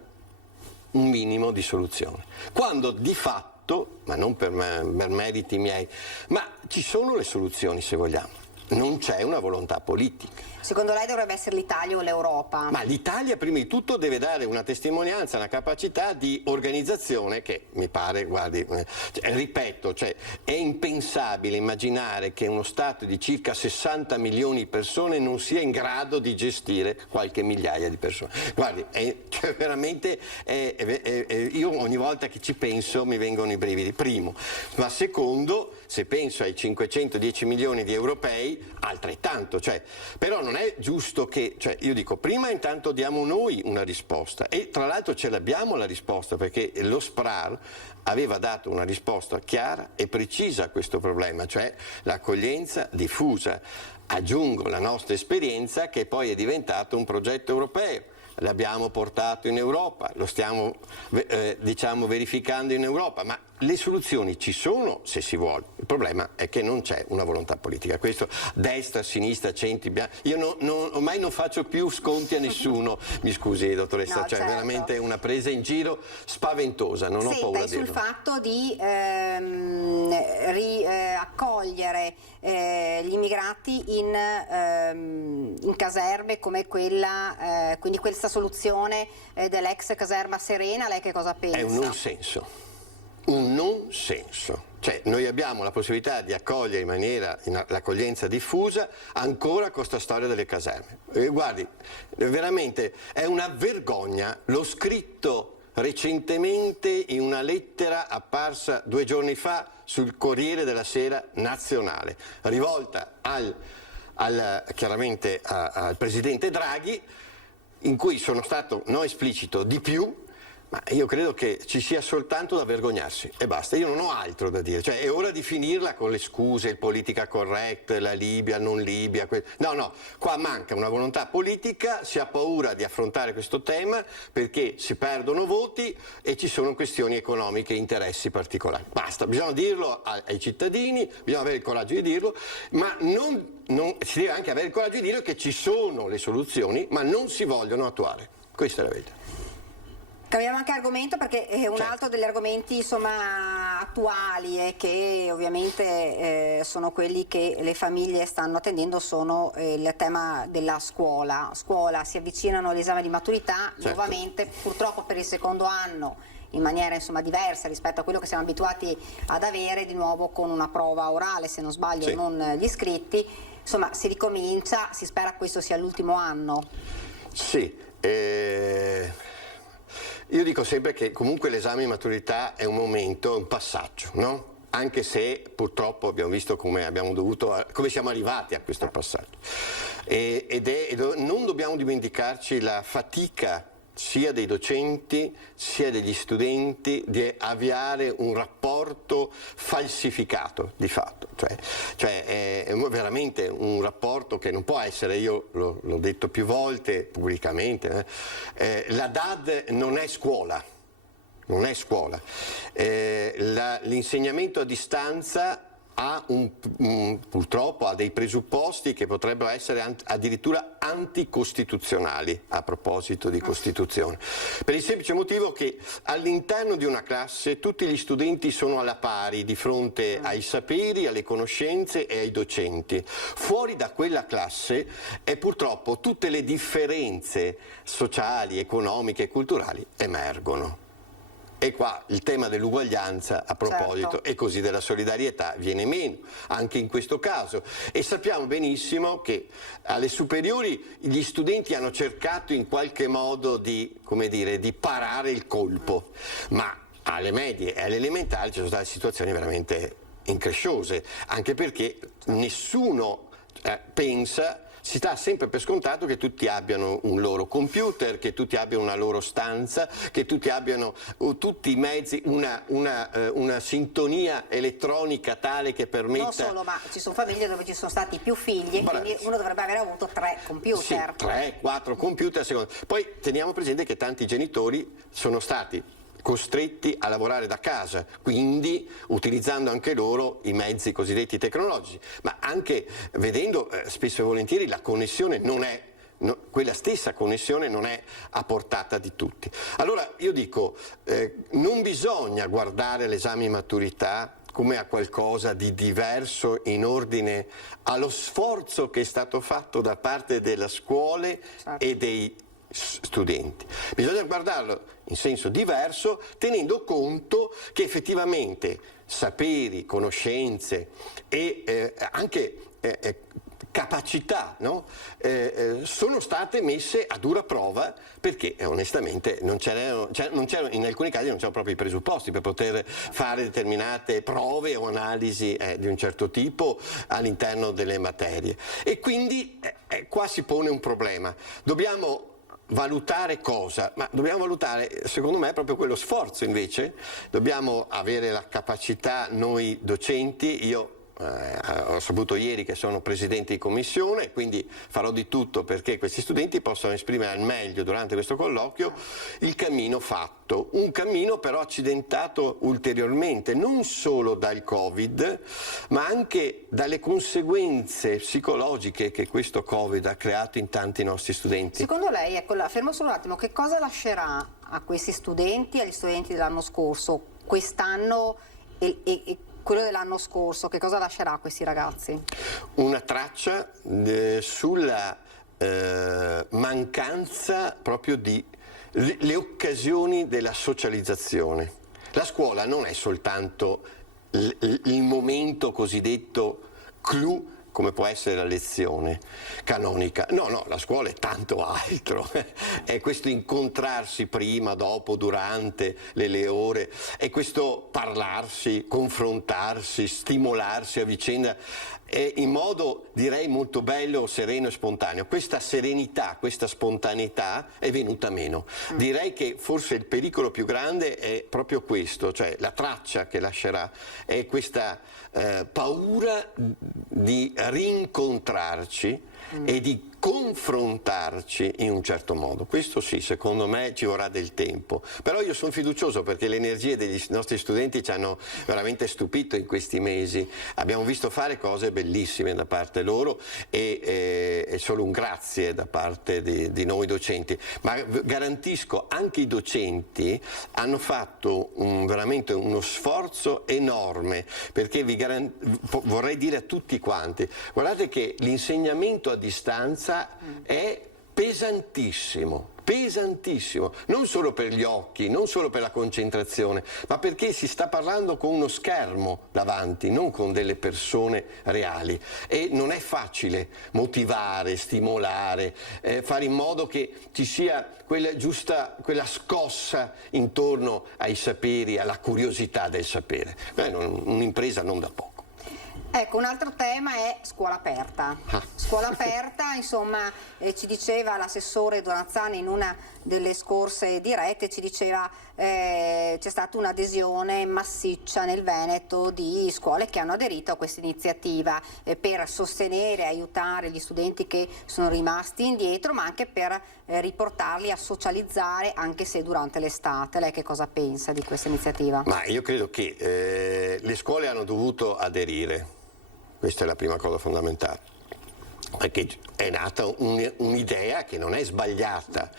minimo di soluzione, quando di fatto, ma non per meriti miei, ma ci sono le soluzioni se vogliamo, non c'è una volontà politica. Secondo lei dovrebbe essere l'Italia o l'Europa? Ma l'Italia prima di tutto deve dare una testimonianza, una capacità di organizzazione che mi pare, guardi, ripeto, cioè è impensabile immaginare che uno Stato di circa 60 milioni di persone non sia in grado di gestire qualche migliaia di persone. Guardi, veramente io ogni volta che ci penso mi vengono i brividi, primo, ma secondo, se penso ai 510 milioni di europei, altrettanto, cioè, però non è giusto che, cioè, io dico, prima intanto diamo noi una risposta, e tra l'altro ce l'abbiamo la risposta, perché lo SPRAR aveva dato una risposta chiara e precisa a questo problema, cioè l'accoglienza diffusa. Aggiungo la nostra esperienza, che poi è diventato un progetto europeo. L'abbiamo portato in Europa, lo stiamo verificando in Europa, ma le soluzioni ci sono se si vuole. Il problema è che non c'è una volontà politica. Questo destra, sinistra, centri, io ormai non faccio più sconti a nessuno, mi scusi dottoressa, no, cioè certo. Veramente una presa in giro spaventosa, non ho paura di dirlo. Sul fatto di accogliere gli immigrati in caserme come quella, quindi questa soluzione dell'ex caserma Serena, lei che cosa pensa? È un non senso. un non senso. Cioè noi abbiamo la possibilità di accogliere in maniera, l'accoglienza diffusa, ancora con questa storia delle caserme. Guardi, veramente è una vergogna, l'ho scritto recentemente in una lettera apparsa 2 giorni fa sul Corriere della Sera nazionale, rivolta chiaramente al Presidente Draghi, in cui sono stato non esplicito di più, ma io credo che ci sia soltanto da vergognarsi e basta, io non ho altro da dire, cioè è ora di finirla con le scuse, il politica correct, la Libia, non Libia, no, qua manca una volontà politica, si ha paura di affrontare questo tema perché si perdono voti e ci sono questioni economiche e interessi particolari, basta, bisogna dirlo ai cittadini, bisogna avere il coraggio di dirlo, ma si deve anche avere il coraggio di dire che ci sono le soluzioni ma non si vogliono attuare, questa è la verità. Cambiamo anche argomento perché un altro degli argomenti insomma attuali e che ovviamente sono quelli che le famiglie stanno attendendo sono il tema della scuola. Si avvicinano agli esami di maturità, nuovamente purtroppo per il secondo anno in maniera insomma diversa rispetto a quello che siamo abituati ad avere, di nuovo con una prova orale, se non sbaglio, non gli iscritti. Insomma, si ricomincia, si spera questo sia l'ultimo anno. Sì. Io dico sempre che comunque l'esame di maturità è un momento, un passaggio, no? Anche se purtroppo abbiamo visto come siamo arrivati a questo passaggio. Non dobbiamo dimenticarci la fatica sia dei docenti sia degli studenti di avviare un rapporto falsificato di fatto, cioè è veramente un rapporto che non può essere, io l'ho detto più volte pubblicamente, la DAD non è scuola, l'insegnamento a distanza purtroppo ha dei presupposti che potrebbero essere addirittura anticostituzionali a proposito di Costituzione, per il semplice motivo che all'interno di una classe tutti gli studenti sono alla pari di fronte ai saperi, alle conoscenze e ai docenti. Fuori da quella classe purtroppo tutte le differenze sociali, economiche e culturali emergono. E qua il tema dell'uguaglianza, a proposito, e così della solidarietà viene meno, anche in questo caso. E sappiamo benissimo che alle superiori gli studenti hanno cercato in qualche modo di parare il colpo, ma alle medie e alle elementari ci sono state situazioni veramente incresciose, anche perché nessuno pensa. Si dà sempre per scontato che tutti abbiano un loro computer, che tutti abbiano una loro stanza, che tutti abbiano tutti i mezzi, una sintonia elettronica tale che permetta... Non solo, ma ci sono famiglie dove ci sono stati più figli e quindi uno dovrebbe aver avuto 3 computer. Sì, 3-4 computer. Poi teniamo presente che tanti genitori sono stati costretti a lavorare da casa, quindi utilizzando anche loro i mezzi cosiddetti tecnologici, ma anche vedendo spesso e volentieri la connessione quella stessa connessione non è a portata di tutti. Allora io dico, non bisogna guardare l'esame di maturità come a qualcosa di diverso in ordine allo sforzo che è stato fatto da parte delle scuole e dei studenti. Bisogna guardarlo in senso diverso, tenendo conto che effettivamente saperi, conoscenze e anche capacità, no? Sono state messe a dura prova perché onestamente non c'erano, in alcuni casi non c'erano proprio i presupposti per poter fare determinate prove o analisi di un certo tipo all'interno delle materie. E quindi qua si pone un problema. Dobbiamo valutare cosa? Ma dobbiamo valutare, secondo me, proprio quello sforzo invece. Dobbiamo avere la capacità, noi docenti, io ho saputo ieri che sono presidente di commissione, quindi farò di tutto perché questi studenti possano esprimere al meglio durante questo colloquio il cammino fatto, un cammino però accidentato ulteriormente non solo dal Covid ma anche dalle conseguenze psicologiche che questo Covid ha creato in tanti nostri studenti. Secondo lei, ecco, fermo solo un attimo, che cosa lascerà a questi studenti, agli studenti dell'anno scorso, quest'anno e quello dell'anno scorso, che cosa lascerà a questi ragazzi? Una traccia sulla mancanza proprio di le occasioni della socializzazione. La scuola non è soltanto il momento cosiddetto clou, come può essere la lezione canonica. No, la scuola è tanto altro. È questo incontrarsi prima, dopo, durante le ore, è questo parlarsi, confrontarsi, stimolarsi a vicenda, in modo, direi, molto bello, sereno e spontaneo. Questa serenità, questa spontaneità è venuta meno. Direi che forse il pericolo più grande è proprio questo, cioè la traccia che lascerà, è questa paura di rincontrarci e di confrontarci in un certo modo. Questo sì, secondo me ci vorrà del tempo, però io sono fiducioso perché le energie degli nostri studenti ci hanno veramente stupito in questi mesi. Abbiamo visto fare cose bellissime da parte loro e è solo un grazie da parte di noi docenti, ma garantisco anche i docenti hanno fatto veramente uno sforzo enorme, perché vorrei dire a tutti quanti, guardate che l'insegnamento a distanza è pesantissimo, non solo per gli occhi, non solo per la concentrazione, ma perché si sta parlando con uno schermo davanti, non con delle persone reali, e non è facile motivare, stimolare, fare in modo che ci sia quella scossa intorno ai saperi, alla curiosità del sapere. Un'impresa non da poco. Ecco, un altro tema è scuola aperta. Scuola aperta, insomma, ci diceva l'assessore Donazzani in una delle scorse dirette, ci diceva c'è stata un'adesione massiccia nel Veneto di scuole che hanno aderito a questa iniziativa per sostenere e aiutare gli studenti che sono rimasti indietro, ma anche per riportarli a socializzare, anche se durante l'estate. Lei che cosa pensa di questa iniziativa? Ma io credo che le scuole hanno dovuto aderire. Questa è la prima cosa fondamentale, perché è nata un'idea che non è sbagliata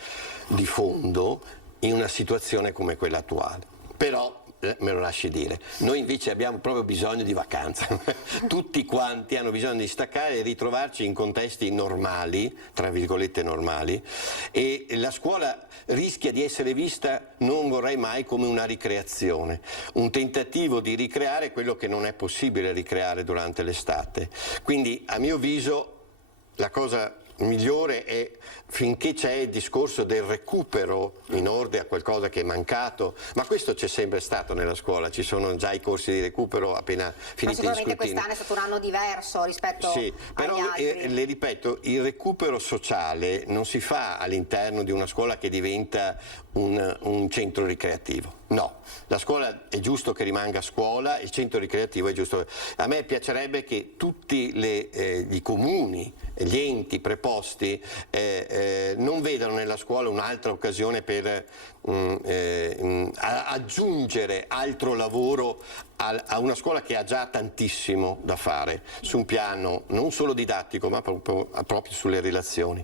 di fondo in una situazione come quella attuale. Però, me lo lasci dire, noi invece abbiamo proprio bisogno di vacanza. Tutti quanti hanno bisogno di staccare e ritrovarci in contesti normali, tra virgolette normali, e la scuola rischia di essere vista, non vorrei mai, come una ricreazione, un tentativo di ricreare quello che non è possibile ricreare durante l'estate. Quindi, a mio avviso, la cosa migliore è, finché c'è il discorso del recupero in ordine a qualcosa che è mancato, ma questo c'è sempre stato nella scuola, ci sono già i corsi di recupero appena finiti di scrutinio. Sicuramente quest'anno è stato un anno diverso rispetto agli altri. Le ripeto, il recupero sociale non si fa all'interno di una scuola che diventa un centro ricreativo. No, la scuola è giusto che rimanga scuola, il centro ricreativo è giusto. A me piacerebbe che tutti i comuni, gli enti preposti non vedano nella scuola un'altra occasione per aggiungere altro lavoro a una scuola che ha già tantissimo da fare su un piano non solo didattico ma proprio sulle relazioni.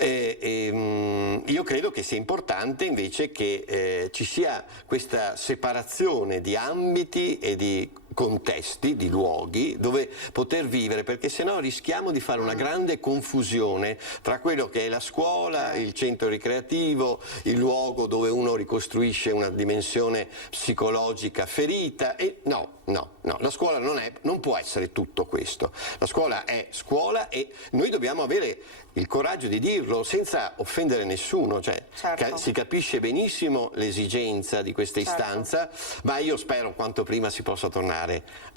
Io credo che sia importante invece che ci sia questa separazione di ambiti e di contesti, di luoghi dove poter vivere, perché sennò rischiamo di fare una grande confusione tra quello che è la scuola, il centro ricreativo, il luogo dove uno ricostruisce una dimensione psicologica ferita. E no, la scuola non può essere tutto questo. La scuola è scuola e noi dobbiamo avere il coraggio di dirlo senza offendere nessuno, cioè certo. Si capisce benissimo l'esigenza di questa istanza, ma io spero quanto prima si possa tornare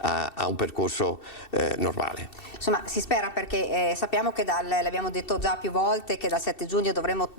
a un percorso normale. Insomma, si spera, perché sappiamo che l'abbiamo detto già più volte, che dal 7 giugno dovremo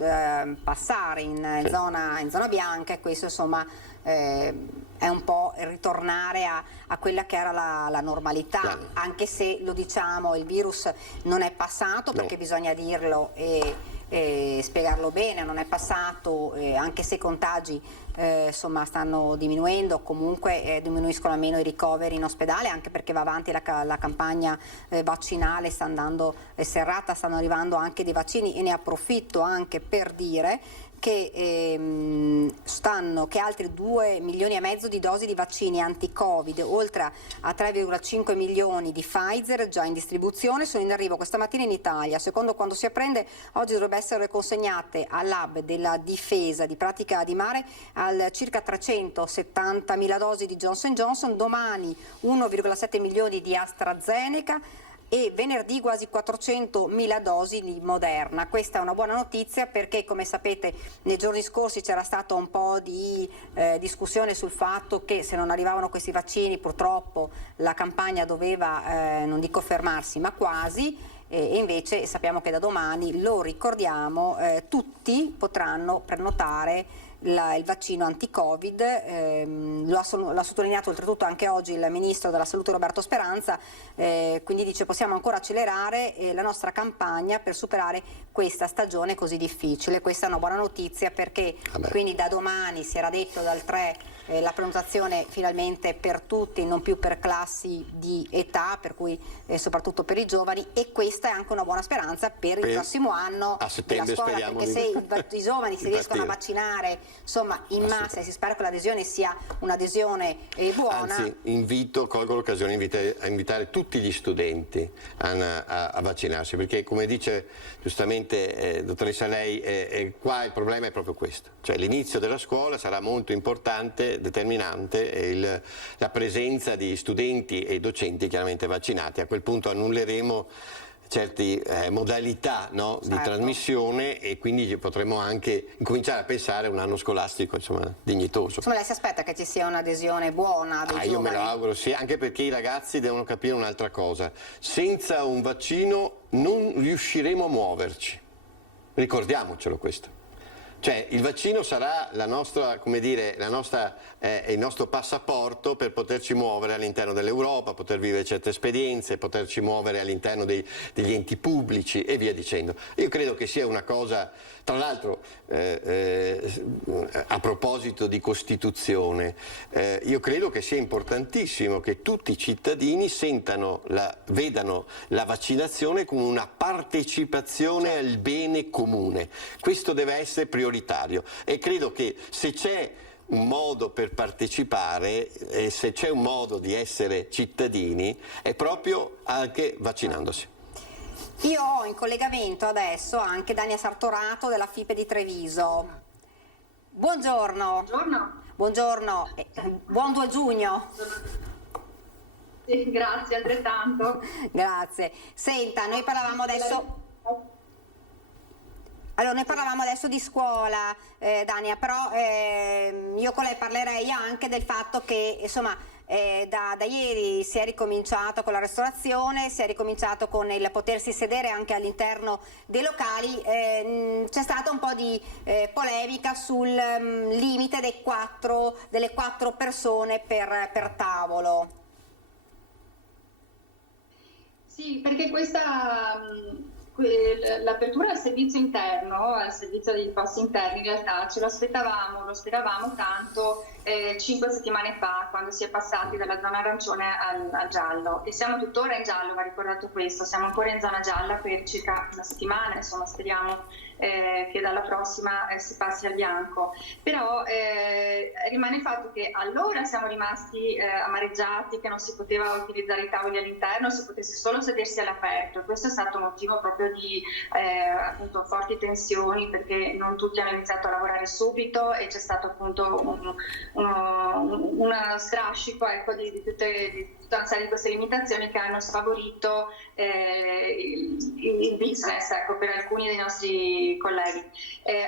passare in zona bianca, e questo insomma è un po' ritornare a quella che era la normalità, anche se lo diciamo, il virus non è passato, perché bisogna dirlo e spiegarlo bene, non è passato, anche se i contagi insomma stanno diminuendo, comunque diminuiscono almeno i ricoveri in ospedale, anche perché va avanti la campagna vaccinale, sta andando serrata, stanno arrivando anche dei vaccini, e ne approfitto anche per dire che altri 2,5 milioni di dosi di vaccini anti-Covid, oltre a 3,5 milioni di Pfizer già in distribuzione, sono in arrivo questa mattina in Italia. Secondo quanto si apprende, oggi dovrebbero essere consegnate all'hub della difesa di Pratica di Mare a circa 370.000 dosi di Johnson & Johnson, domani 1,7 milioni di AstraZeneca e venerdì quasi 400.000 dosi di Moderna. Questa è una buona notizia perché, come sapete, nei giorni scorsi c'era stata un po' di discussione sul fatto che se non arrivavano questi vaccini purtroppo la campagna doveva, non dico fermarsi, ma quasi. E invece sappiamo che da domani, lo ricordiamo, tutti potranno prenotare il vaccino anti-Covid, l'ha sottolineato oltretutto anche oggi il Ministro della Salute Roberto Speranza, quindi dice possiamo ancora accelerare la nostra campagna per superare questa stagione così difficile. Questa è una buona notizia perché quindi da domani, si era detto dal 3, la prenotazione finalmente per tutti, non più per classi di età, per cui soprattutto per i giovani, e questa è anche una buona speranza per il prossimo anno a settembre, della scuola, perché se i giovani si riescono a vaccinare insomma in massa e si spera che l'adesione sia un'adesione buona. Anzi, colgo l'occasione a invitare tutti gli studenti a vaccinarsi, perché come dice giustamente dottoressa lei, qua il problema è proprio questo, cioè l'inizio della scuola sarà molto importante, determinante, e la presenza di studenti e docenti chiaramente vaccinati. A quel punto annulleremo certe modalità, no, di trasmissione, e quindi potremo anche incominciare a pensare a un anno scolastico dignitoso. Insomma, lei si aspetta che ci sia un'adesione buona dei giovani? Io me lo auguro, sì, anche perché i ragazzi devono capire un'altra cosa: senza un vaccino non riusciremo a muoverci, ricordiamocelo questo. Cioè il vaccino sarà la nostra, come dire, il nostro passaporto per poterci muovere all'interno dell'Europa, poter vivere certe esperienze, poterci muovere all'interno degli enti pubblici e via dicendo. Io credo che sia una cosa, tra l'altro a proposito di Costituzione, io credo che sia importantissimo che tutti i cittadini vedano la vaccinazione come una partecipazione al bene comune. Questo deve essere prioritario e credo che se c'è un modo per partecipare e se c'è un modo di essere cittadini è proprio anche vaccinandosi. Io ho in collegamento adesso anche Dania Sartorato della FIPE di Treviso. Buongiorno. Buongiorno. Buongiorno. Buon 2 giugno. Sì, grazie, altrettanto. Grazie. Senta, noi parlavamo adesso... Allora, noi parlavamo adesso di scuola, Dania, però io con lei parlerei anche del fatto che, insomma, da ieri si è ricominciato con la ristorazione, si è ricominciato con il potersi sedere anche all'interno dei locali. C'è stata un po' di polemica sul limite delle 4 persone per tavolo. Sì, perché l'apertura al servizio interno, al servizio dei posti interni, in realtà lo speravamo tanto 5 settimane fa, quando si è passati dalla zona arancione al giallo, e siamo tuttora in giallo, va ricordato questo, siamo ancora in zona gialla per circa una settimana, insomma speriamo che dalla prossima si passi al bianco, però rimane il fatto che allora siamo rimasti amareggiati che non si poteva utilizzare i tavoli all'interno, si potesse solo sedersi all'aperto. Questo è stato motivo proprio di appunto forti tensioni, perché non tutti hanno iniziato a lavorare subito e c'è stato appunto uno strascico, ecco, di tutta una serie di queste limitazioni che hanno sfavorito il business, ecco, per alcuni dei nostri colleghi.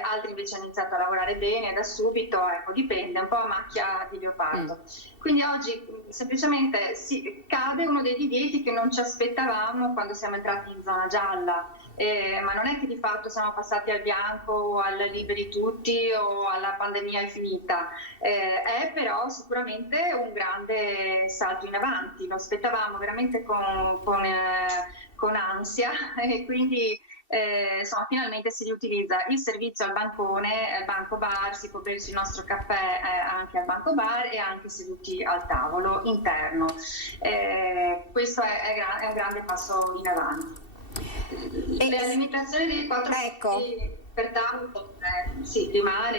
Altri invece hanno iniziato a lavorare bene da subito, ecco, dipende, un po' a macchia di leopardo. Quindi oggi semplicemente cade uno dei divieti che non ci aspettavamo quando siamo entrati in zona gialla. Ma non è che di fatto siamo passati al bianco o al liberi tutti o alla pandemia è finita, è però sicuramente un grande salto in avanti, lo aspettavamo veramente con ansia e quindi insomma, finalmente si riutilizza il servizio al bancone, al banco bar, si può bersi il nostro caffè anche al banco bar e anche seduti al tavolo interno. Questo è un grande passo in avanti. La limitazione dei 4 per tavolo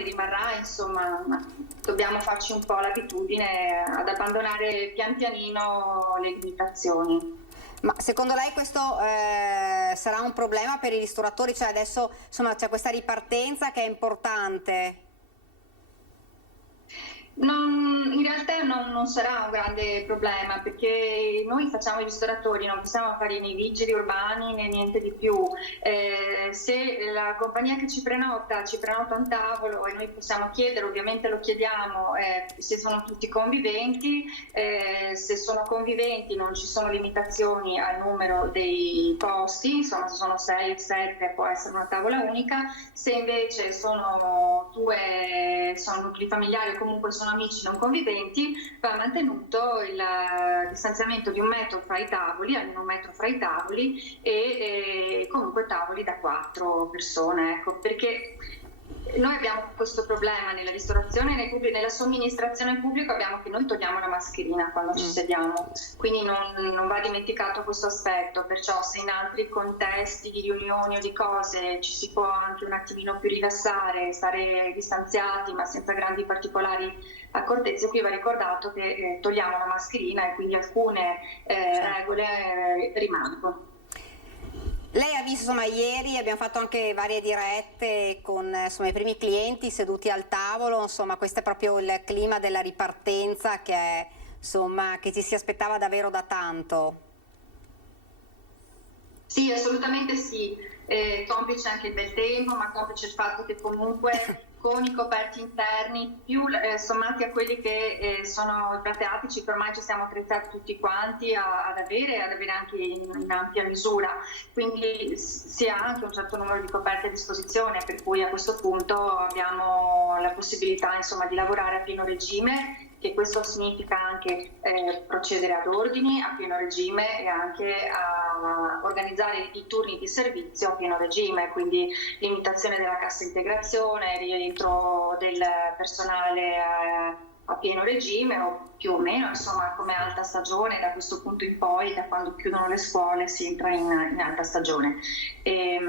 rimarrà, insomma, ma dobbiamo farci un po' l'abitudine ad abbandonare pian pianino le limitazioni. Ma secondo lei questo sarà un problema per i ristoratori? Cioè adesso insomma c'è questa ripartenza che è importante. In realtà non sarà un grande problema, perché noi facciamo i ristoratori, non possiamo fare nei vigili urbani né niente di più. Se la compagnia che ci prenota un tavolo, e noi possiamo chiedere, ovviamente lo chiediamo, se sono tutti conviventi, se sono conviventi non ci sono limitazioni al numero dei posti, insomma se sono 6 o 7 può essere una tavola unica. Se invece sono nuclei familiari o comunque sono amici non conviventi, va mantenuto il distanziamento di 1 metro fra i tavoli, almeno 1 metro fra i tavoli, e comunque tavoli da 4 persone, ecco, perché noi abbiamo questo problema nella ristorazione e nella somministrazione pubblica, abbiamo che noi togliamo la mascherina quando ci sediamo, quindi non va dimenticato questo aspetto. Perciò se in altri contesti di riunioni o di cose ci si può anche un attimino più rilassare, stare distanziati ma senza grandi particolari accortezze, qui va ricordato che togliamo la mascherina e quindi alcune regole rimangono. Lei ha visto, insomma, ieri abbiamo fatto anche varie dirette con i primi clienti seduti al tavolo, insomma questo è proprio il clima della ripartenza che ci si aspettava davvero da tanto. Sì, assolutamente sì, complice anche il bel tempo, ma complice il fatto che comunque con i coperti interni più sommati a quelli che sono i piatti attici che ormai ci siamo attrezzati tutti quanti ad avere anche in ampia misura, quindi si ha anche un certo numero di coperte a disposizione, per cui a questo punto abbiamo la possibilità, insomma, di lavorare a pieno regime, che questo significa anche procedere ad ordini a pieno regime e anche a organizzare i turni di servizio a pieno regime, quindi limitazione della cassa integrazione, rientro del personale a pieno regime o più o meno, insomma, come alta stagione. Da questo punto in poi, da quando chiudono le scuole, si entra in alta stagione. E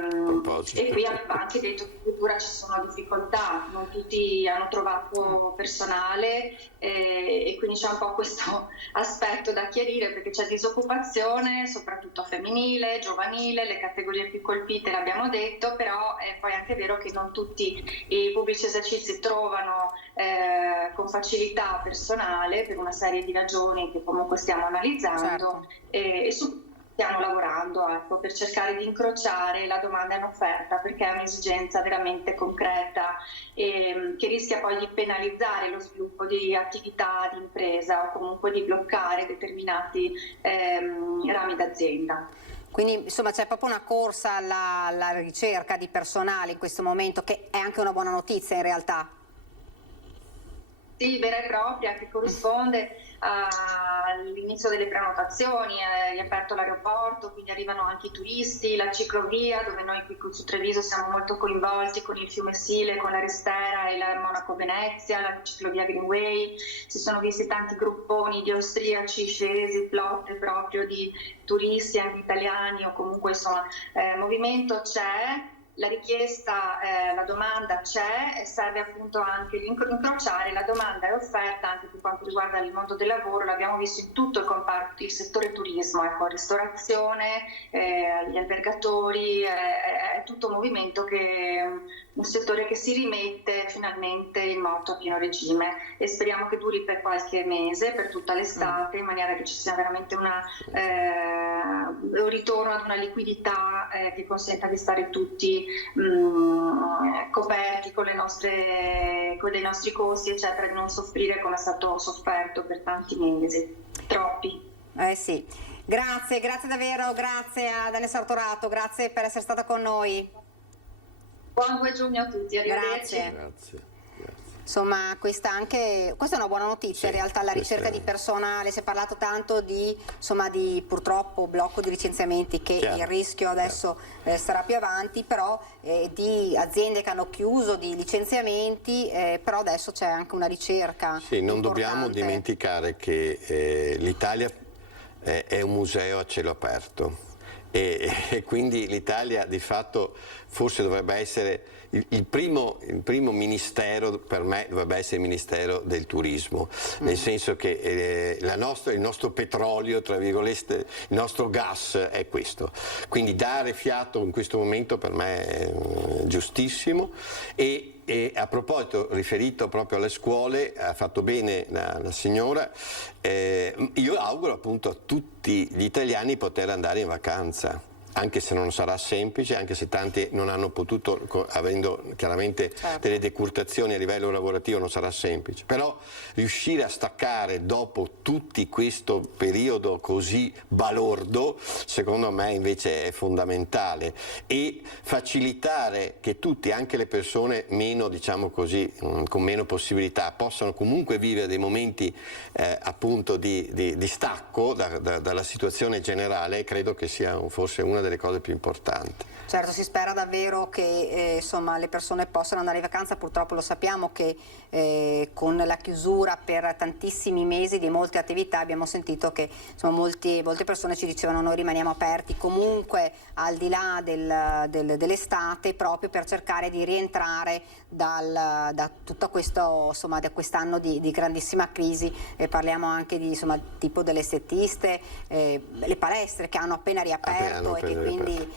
qui va anche detto che addirittura ci sono difficoltà, non tutti hanno trovato personale e quindi c'è un po' questo aspetto da chiarire, perché c'è disoccupazione soprattutto femminile, giovanile, le categorie più colpite l'abbiamo detto, però è poi anche vero che non tutti i pubblici esercizi trovano con facilità personale per una serie di ragioni che comunque stiamo analizzando, e su cui stiamo lavorando, ecco, per cercare di incrociare la domanda e l'offerta, perché è un'esigenza veramente concreta e che rischia poi di penalizzare lo sviluppo di attività di impresa o comunque di bloccare determinati rami d'azienda. Quindi insomma c'è proprio una corsa alla ricerca di personale in questo momento, che è anche una buona notizia in realtà. Sì, vera e propria, che corrisponde all'inizio delle prenotazioni, è aperto l'aeroporto, quindi arrivano anche i turisti, la ciclovia, dove noi qui su Treviso siamo molto coinvolti con il fiume Sile, con la Restera e la Monaco-Venezia, la ciclovia Greenway. Si sono visti tanti grupponi di austriaci scesi, flotte proprio di turisti anche italiani, o comunque insomma movimento c'è. La richiesta, la domanda c'è, e serve appunto anche incrociare la domanda e offerta anche per quanto riguarda il mondo del lavoro. L'abbiamo visto in tutto il comparto, il settore turismo, ecco, ristorazione, gli albergatori, è tutto un movimento un settore che si rimette finalmente in moto a pieno regime, e speriamo che duri per qualche mese, per tutta l'estate, in maniera che ci sia veramente un ritorno ad una liquidità che consenta di stare tutti coperti con dei nostri costi, eccetera, di non soffrire come è stato sofferto per tanti mesi, troppi. Sì, grazie davvero, grazie a Daniela Sartorato, grazie per essere stata con noi. Buon 2 giugno a tutti, arrivederci. Grazie. Insomma, questa è una buona notizia, in realtà, la ricerca di personale. Si è parlato tanto di purtroppo blocco di licenziamenti, che il rischio adesso sarà più avanti, però di aziende che hanno chiuso, di licenziamenti, però adesso c'è anche una ricerca. Sì, non dobbiamo dimenticare che l'Italia è un museo a cielo aperto. E quindi l'Italia di fatto forse dovrebbe essere il primo ministero, per me dovrebbe essere il Ministero del Turismo, nel senso che il nostro petrolio, tra virgolette, il nostro gas è questo, quindi dare fiato in questo momento per me è giustissimo, e E a proposito, riferito proprio alle scuole, ha fatto bene la signora, io auguro appunto a tutti gli italiani poter andare in vacanza, anche se non sarà semplice, anche se tanti non hanno potuto, avendo chiaramente delle decurtazioni a livello lavorativo, non sarà semplice, però riuscire a staccare dopo tutti questo periodo così balordo, secondo me invece è fondamentale, e facilitare che tutti, anche le persone meno, diciamo così, con meno possibilità, possano comunque vivere dei momenti appunto di stacco dalla situazione generale, credo che sia forse una delle cose più importanti. Certo, si spera davvero che insomma, le persone possano andare in vacanza. Purtroppo lo sappiamo che con la chiusura per tantissimi mesi di molte attività abbiamo sentito che insomma, molte persone ci dicevano noi rimaniamo aperti comunque al di là dell'estate, proprio per cercare di rientrare da tutto questo, insomma, da quest'anno di grandissima crisi. Parliamo anche di insomma, tipo delle estetiste, le palestre che hanno appena riaperto e che quindi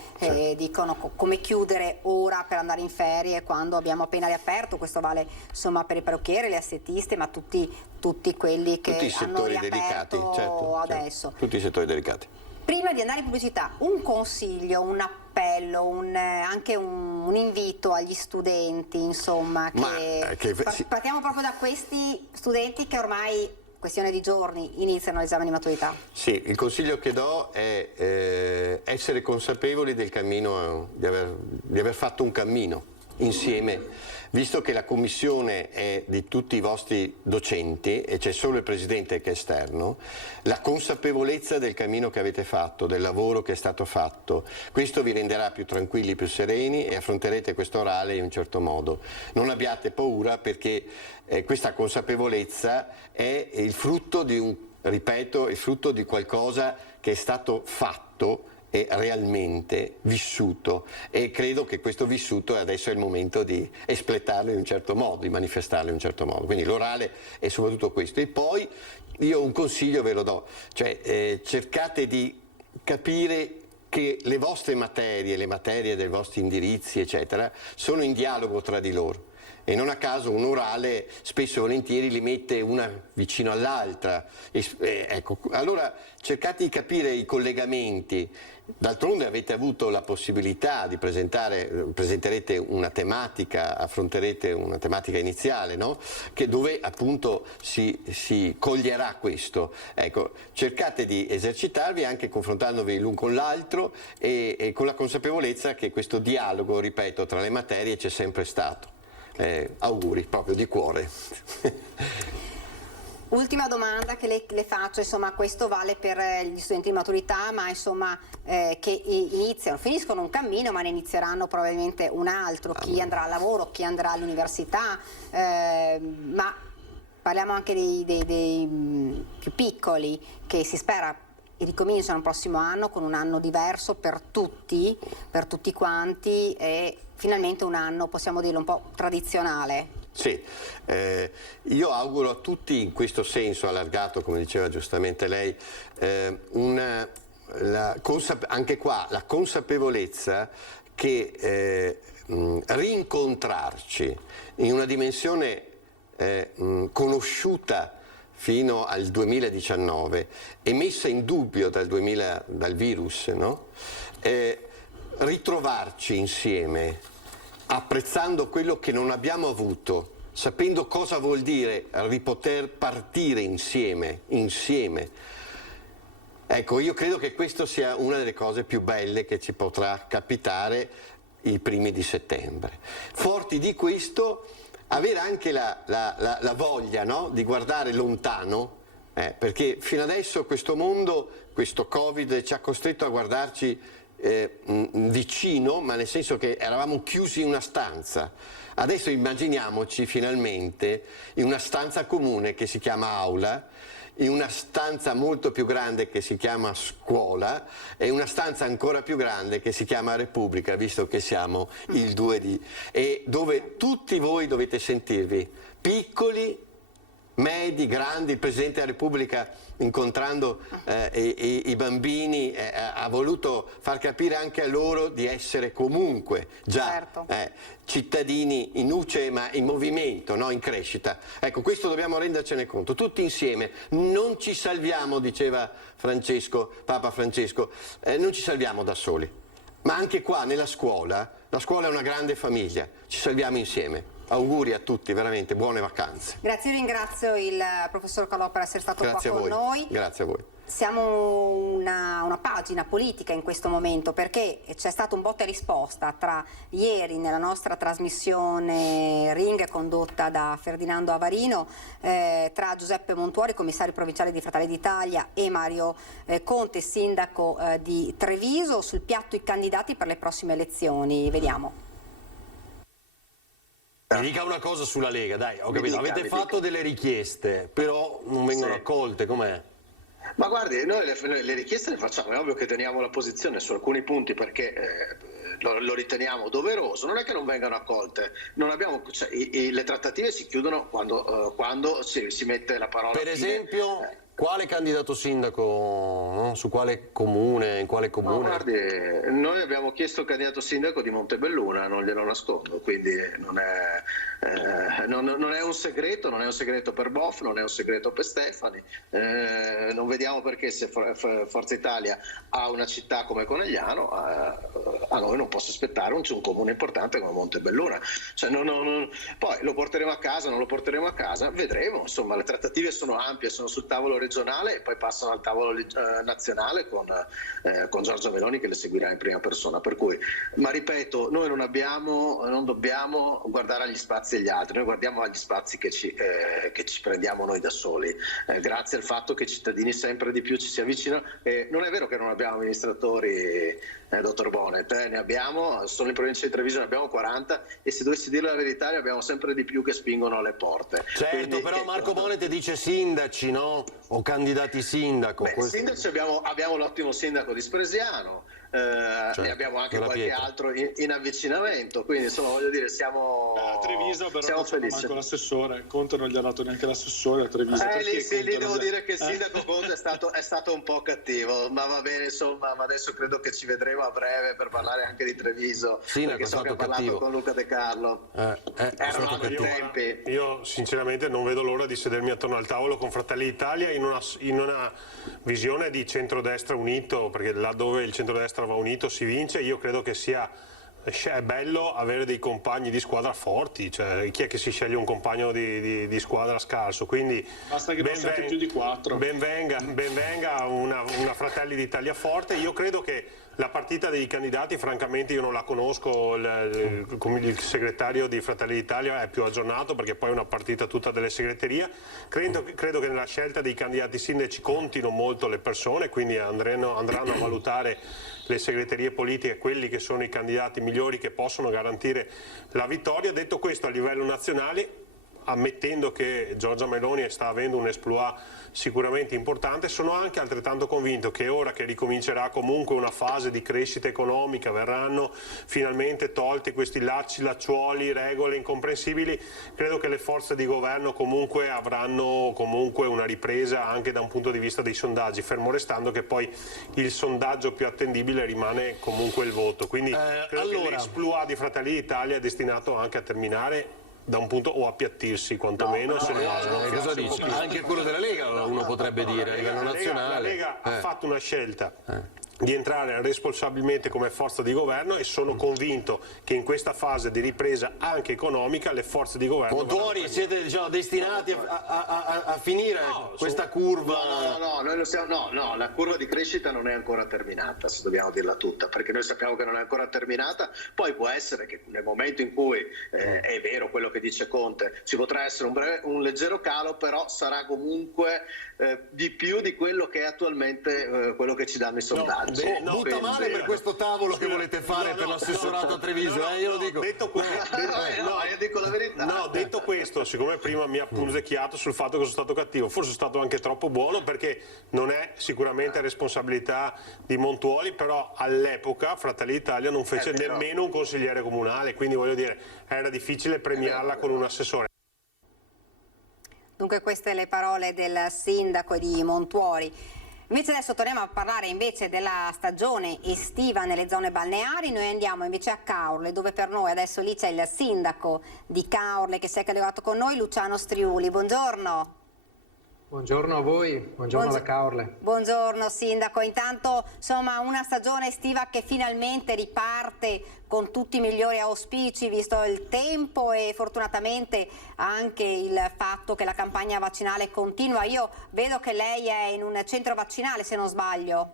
dicono come chiudere ora per andare in ferie quando abbiamo appena riaperto. Questo vale insomma per i parrucchieri, le estetiste, ma tutti quelli che tutti i settori hanno riaperto delicati, adesso. Tutti i settori delicati. Prima di andare in pubblicità, un consiglio, un appello, anche un invito agli studenti, insomma, partiamo proprio da questi studenti che ormai, questione di giorni, iniziano l'esame di maturità. Sì, il consiglio che do è essere consapevoli del cammino, di aver fatto un cammino insieme, visto che la commissione è di tutti i vostri docenti e c'è solo il presidente che è esterno, la consapevolezza del cammino che avete fatto, del lavoro che è stato fatto, questo vi renderà più tranquilli, più sereni e affronterete questo orale in un certo modo. Non abbiate paura, perché questa consapevolezza è il frutto il frutto di qualcosa che è stato fatto e realmente vissuto, e credo che questo vissuto adesso è il momento di espletarlo in un certo modo, di manifestarlo in un certo modo. Quindi l'orale è soprattutto questo. E poi io un consiglio ve lo do, cioè cercate di capire che le vostre materie, le materie dei vostri indirizzi eccetera, sono in dialogo tra di loro. E non a caso un orale spesso e volentieri li mette una vicino all'altra. Ecco, allora cercate di capire i collegamenti. D'altronde avete avuto la possibilità di presenterete una tematica, affronterete una tematica iniziale, no? Dove appunto si coglierà questo. Ecco, cercate di esercitarvi anche confrontandovi l'un con l'altro e con la consapevolezza che questo dialogo, ripeto, tra le materie c'è sempre stato. Auguri proprio di cuore. Ultima domanda che le faccio, insomma, questo vale per gli studenti di maturità, ma insomma che finiscono un cammino ma ne inizieranno probabilmente un altro, chi andrà al lavoro, chi andrà all'università, ma parliamo anche dei più piccoli che si spera ricominciano il prossimo anno con un anno diverso per tutti quanti, e finalmente un anno, possiamo dirlo, un po' tradizionale. Sì, io auguro a tutti in questo senso allargato, come diceva giustamente lei, anche qua la consapevolezza che rincontrarci in una dimensione conosciuta fino al 2019 e messa in dubbio dal virus, no? Ritrovarci insieme, apprezzando quello che non abbiamo avuto, sapendo cosa vuol dire ripoter partire insieme. Ecco, io credo che questo sia una delle cose più belle che ci potrà capitare i primi di settembre. Forti di questo, avere anche la voglia, no? Di guardare lontano, perché fino adesso questo mondo, questo Covid ci ha costretto a guardarci vicino, ma nel senso che eravamo chiusi in una stanza. Adesso immaginiamoci finalmente in una stanza comune che si chiama aula, in una stanza molto più grande che si chiama scuola e una stanza ancora più grande che si chiama Repubblica, visto che siamo e dove tutti voi dovete sentirvi piccoli medi, grandi. Il Presidente della Repubblica, incontrando i bambini, ha voluto far capire anche a loro di essere comunque già certo. Cittadini in luce ma in movimento, no? In crescita. Ecco, questo dobbiamo rendercene conto, tutti insieme. Non ci salviamo, diceva Papa Francesco, non ci salviamo da soli, ma anche qua nella scuola, la scuola è una grande famiglia, ci salviamo insieme. Auguri a tutti, veramente buone vacanze. Grazie, io ringrazio il professor Calò per essere stato Grazie qua con noi. Grazie a voi. Siamo una pagina politica in questo momento, perché c'è stato un botta e risposta tra ieri nella nostra trasmissione Ring condotta da Ferdinando Avarino tra Giuseppe Montuori, commissario provinciale di Fratelli d'Italia, e Mario Conte, sindaco di Treviso. Sul piatto i candidati per le prossime elezioni, vediamo. Mi dica una cosa sulla Lega, dai, ho capito, avete fatto delle richieste, però non vengono accolte, com'è? Ma guardi, noi le richieste le facciamo, è ovvio che teniamo la posizione su alcuni punti perché lo riteniamo doveroso, non è che non vengano accolte, non abbiamo, cioè, le trattative si chiudono quando si mette la parola. Per esempio, quale candidato sindaco, no? Su quale comune, in quale comune? Ma guardi, noi abbiamo chiesto il candidato sindaco di Montebelluna, non glielo nascondo, quindi non è un segreto, non è un segreto per Boff, non è un segreto per Stefani, non vediamo perché se Forza Italia ha una città come Conegliano, a noi non può aspettare un comune importante come Montebelluna, cioè, poi lo porteremo a casa, non lo porteremo a casa, vedremo, insomma le trattative sono ampie, sono sul tavolo regionale e poi passano al tavolo nazionale con Giorgia Meloni che le seguirà in prima persona, per cui, ma ripeto, noi non dobbiamo guardare agli spazi degli altri, noi guardiamo agli spazi che ci prendiamo noi da soli, grazie al fatto che i cittadini sempre di più ci si avvicinano. Non è vero che non abbiamo amministratori, dottor Bonet, ne abbiamo, solo in provincia di Treviso ne abbiamo 40 e se dovessi dire la verità ne abbiamo sempre di più che spingono alle porte. Certo, quindi, però Marco Bonet dice sindaci, no? O candidati sindaco. Sindaci abbiamo l'ottimo sindaco di Spresiano, e abbiamo anche qualche altro in avvicinamento, quindi insomma voglio dire siamo a Treviso però siamo felici. Manco l'assessore, Conte non gli ha dato neanche l'assessore a Treviso. Lì devo dire che il sindaco Conte è stato un po' cattivo, ma va bene, insomma, ma adesso credo che ci vedremo a breve per parlare anche di Treviso, perché so che ha parlato con Luca De Carlo. Erano altri tempi. Io sinceramente non vedo l'ora di sedermi attorno al tavolo con Fratelli d'Italia in una visione di centrodestra unito, perché laddove il centrodestra va unito si vince. Io credo che è bello avere dei compagni di squadra forti, cioè chi è che si sceglie un compagno di squadra scarso, quindi basta che non siate più di 4. Ben venga una Fratelli d'Italia forte. Io credo che la partita dei candidati, francamente io non la conosco, il segretario di Fratelli d'Italia è più aggiornato perché poi è una partita tutta delle segreterie. Credo che nella scelta dei candidati sindaci contino molto le persone, quindi andranno a valutare le segreterie politiche quelli che sono i candidati migliori che possono garantire la vittoria. Detto questo, a livello nazionale, ammettendo che Giorgia Meloni sta avendo un exploit sicuramente importante, sono anche altrettanto convinto che ora che ricomincerà comunque una fase di crescita economica, verranno finalmente tolti questi lacciuoli, regole incomprensibili, credo che le forze di governo comunque avranno una ripresa anche da un punto di vista dei sondaggi, fermo restando che poi il sondaggio più attendibile rimane comunque il voto, quindi credo che l'exploit di Fratelli d'Italia è destinato anche a terminare da un punto o appiattirsi quantomeno. Cosa dici? Anche quello della Lega uno potrebbe dire a livello nazionale. La Lega ha fatto una scelta di entrare responsabilmente come forza di governo e sono convinto che in questa fase di ripresa anche economica le forze di governo... Montuori, siete destinati a finire questa curva? No, noi non siamo, la curva di crescita non è ancora terminata, se dobbiamo dirla tutta, perché noi sappiamo che non è ancora terminata, poi può essere che nel momento in cui è vero quello che dice Conte, ci potrà essere un leggero calo, però sarà comunque di più di quello che è attualmente quello che ci danno i sondaggi. Butta male per questo tavolo che volete fare per l'assessorato a Treviso, io lo dico. Io dico la verità. No, detto questo, siccome prima mi ha punzecchiato sul fatto che sono stato cattivo, forse sono stato anche troppo buono, perché non è sicuramente responsabilità di Montuoli, però all'epoca Fratelli d'Italia non fece nemmeno un consigliere comunale, quindi voglio dire, era difficile premiarla con un assessore. Dunque queste le parole del sindaco di Montuori. Invece adesso torniamo a parlare invece della stagione estiva nelle zone balneari. Noi andiamo invece a Caorle, dove per noi adesso lì c'è il sindaco di Caorle che si è collegato con noi, Luciano Striuli. Buongiorno. Buongiorno a voi, buongiorno da Caorle. Buongiorno sindaco, intanto insomma una stagione estiva che finalmente riparte con tutti i migliori auspici visto il tempo e fortunatamente anche il fatto che la campagna vaccinale continua. Io vedo che lei è in un centro vaccinale, se non sbaglio.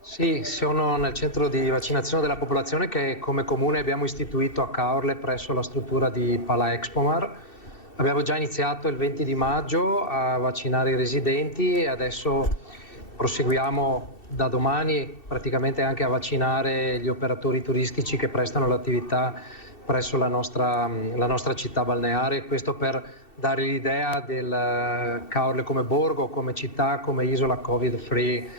Sì, sono nel centro di vaccinazione della popolazione che come comune abbiamo istituito a Caorle presso la struttura di Pala Expomar. Abbiamo già iniziato il 20 di maggio a vaccinare i residenti e adesso proseguiamo da domani praticamente anche a vaccinare gli operatori turistici che prestano l'attività presso la nostra città balneare. Questo per dare l'idea del Caorle come borgo, come città, come isola Covid-free.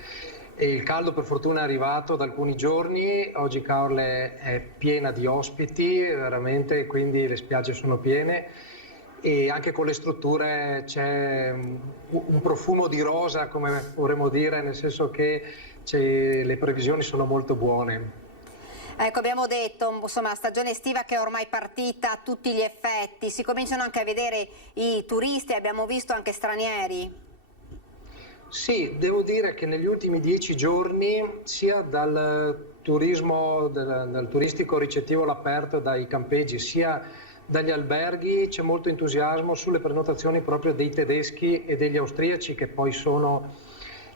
E il caldo per fortuna è arrivato da alcuni giorni, oggi Caorle è piena di ospiti, veramente, quindi le spiagge sono piene. E anche con le strutture c'è un profumo di rosa, come vorremmo dire, nel senso che le previsioni sono molto buone. Ecco, abbiamo detto, insomma, la stagione estiva che è ormai partita a tutti gli effetti, si cominciano anche a vedere i turisti, abbiamo visto anche stranieri. Sì, devo dire che negli ultimi 10 giorni, sia dal turismo, dal turistico ricettivo all'aperto, dai campeggi, sia dagli alberghi, c'è molto entusiasmo sulle prenotazioni proprio dei tedeschi e degli austriaci, che poi sono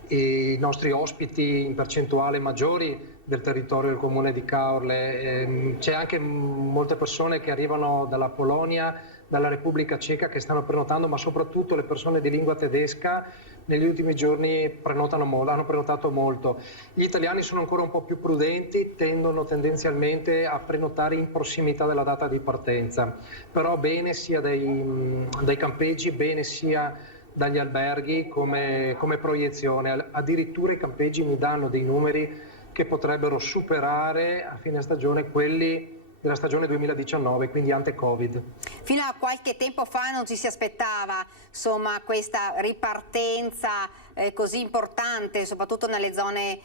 i nostri ospiti in percentuale maggiori del territorio del comune di Caorle. C'è anche molte persone che arrivano dalla Polonia, dalla Repubblica Ceca che stanno prenotando, ma soprattutto le persone di lingua tedesca negli ultimi giorni hanno prenotato molto. Gli italiani sono ancora un po' più prudenti, tendono tendenzialmente a prenotare in prossimità della data di partenza, però bene sia dai campeggi, bene sia dagli alberghi come proiezione. Addirittura i campeggi mi danno dei numeri che potrebbero superare a fine stagione quelli della stagione 2019, quindi ante-Covid. Fino a qualche tempo fa non ci si aspettava, insomma, questa ripartenza così importante, soprattutto nelle zone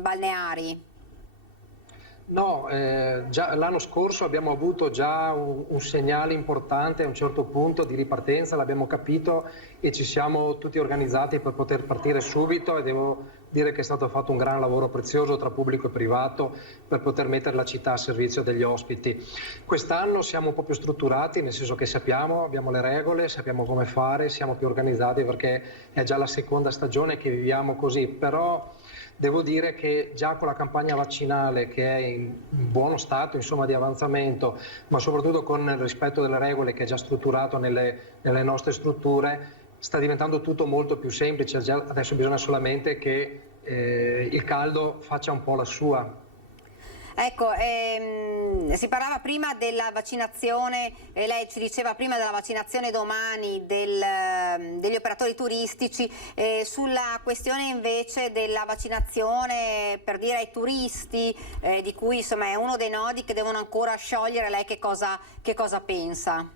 balneari. No, già l'anno scorso abbiamo avuto già un segnale importante a un certo punto di ripartenza, l'abbiamo capito e ci siamo tutti organizzati per poter partire subito e devo dire che è stato fatto un gran lavoro prezioso tra pubblico e privato per poter mettere la città a servizio degli ospiti. Quest'anno siamo un po' più strutturati, nel senso che abbiamo le regole, sappiamo come fare, siamo più organizzati perché è già la seconda stagione che viviamo così, però devo dire che già con la campagna vaccinale che è in buono stato, insomma, di avanzamento, ma soprattutto con il rispetto delle regole che è già strutturato nelle nostre strutture, sta diventando tutto molto più semplice. Adesso bisogna solamente che il caldo faccia un po' la sua. Ecco, si parlava prima della vaccinazione, lei ci diceva prima della vaccinazione domani degli operatori turistici, sulla questione invece della vaccinazione per dire ai turisti, di cui insomma è uno dei nodi che devono ancora sciogliere, lei che cosa pensa?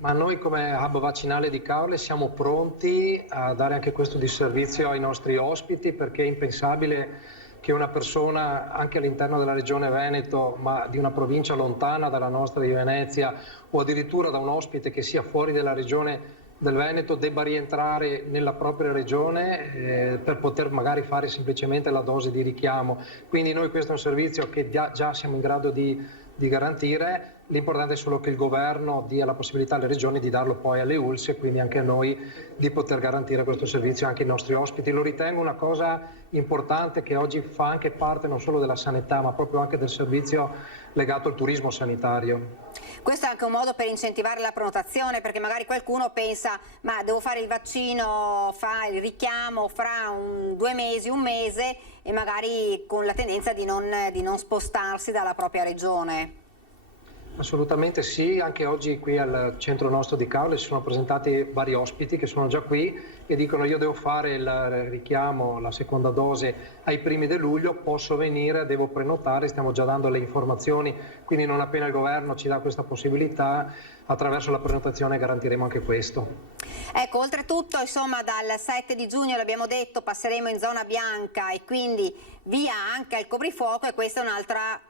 Ma noi come hub vaccinale di Caorle siamo pronti a dare anche questo di servizio ai nostri ospiti, perché è impensabile che una persona anche all'interno della regione Veneto, ma di una provincia lontana dalla nostra di Venezia, o addirittura da un ospite che sia fuori dalla regione del Veneto, debba rientrare nella propria regione per poter magari fare semplicemente la dose di richiamo. Quindi noi questo è un servizio che già siamo in grado di garantire. L'importante è solo che il governo dia la possibilità alle regioni di darlo poi alle ULSS e quindi anche a noi di poter garantire questo servizio anche ai nostri ospiti. Lo ritengo una cosa importante che oggi fa anche parte non solo della sanità ma proprio anche del servizio legato al turismo sanitario. Questo è anche un modo per incentivare la prenotazione, perché magari qualcuno pensa ma devo fare il vaccino, fa il richiamo fra 2 mesi, un mese e magari con la tendenza di non spostarsi dalla propria regione. Assolutamente sì, anche oggi qui al centro nostro di Caorle si sono presentati vari ospiti che sono già qui e dicono: io devo fare il richiamo, la seconda dose ai primi di luglio, posso venire, devo prenotare, stiamo già dando le informazioni, quindi non appena il governo ci dà questa possibilità, attraverso la prenotazione garantiremo anche questo. Ecco, oltretutto, insomma, dal 7 di giugno, l'abbiamo detto, passeremo in zona bianca e quindi via anche il coprifuoco, e questa è un'altra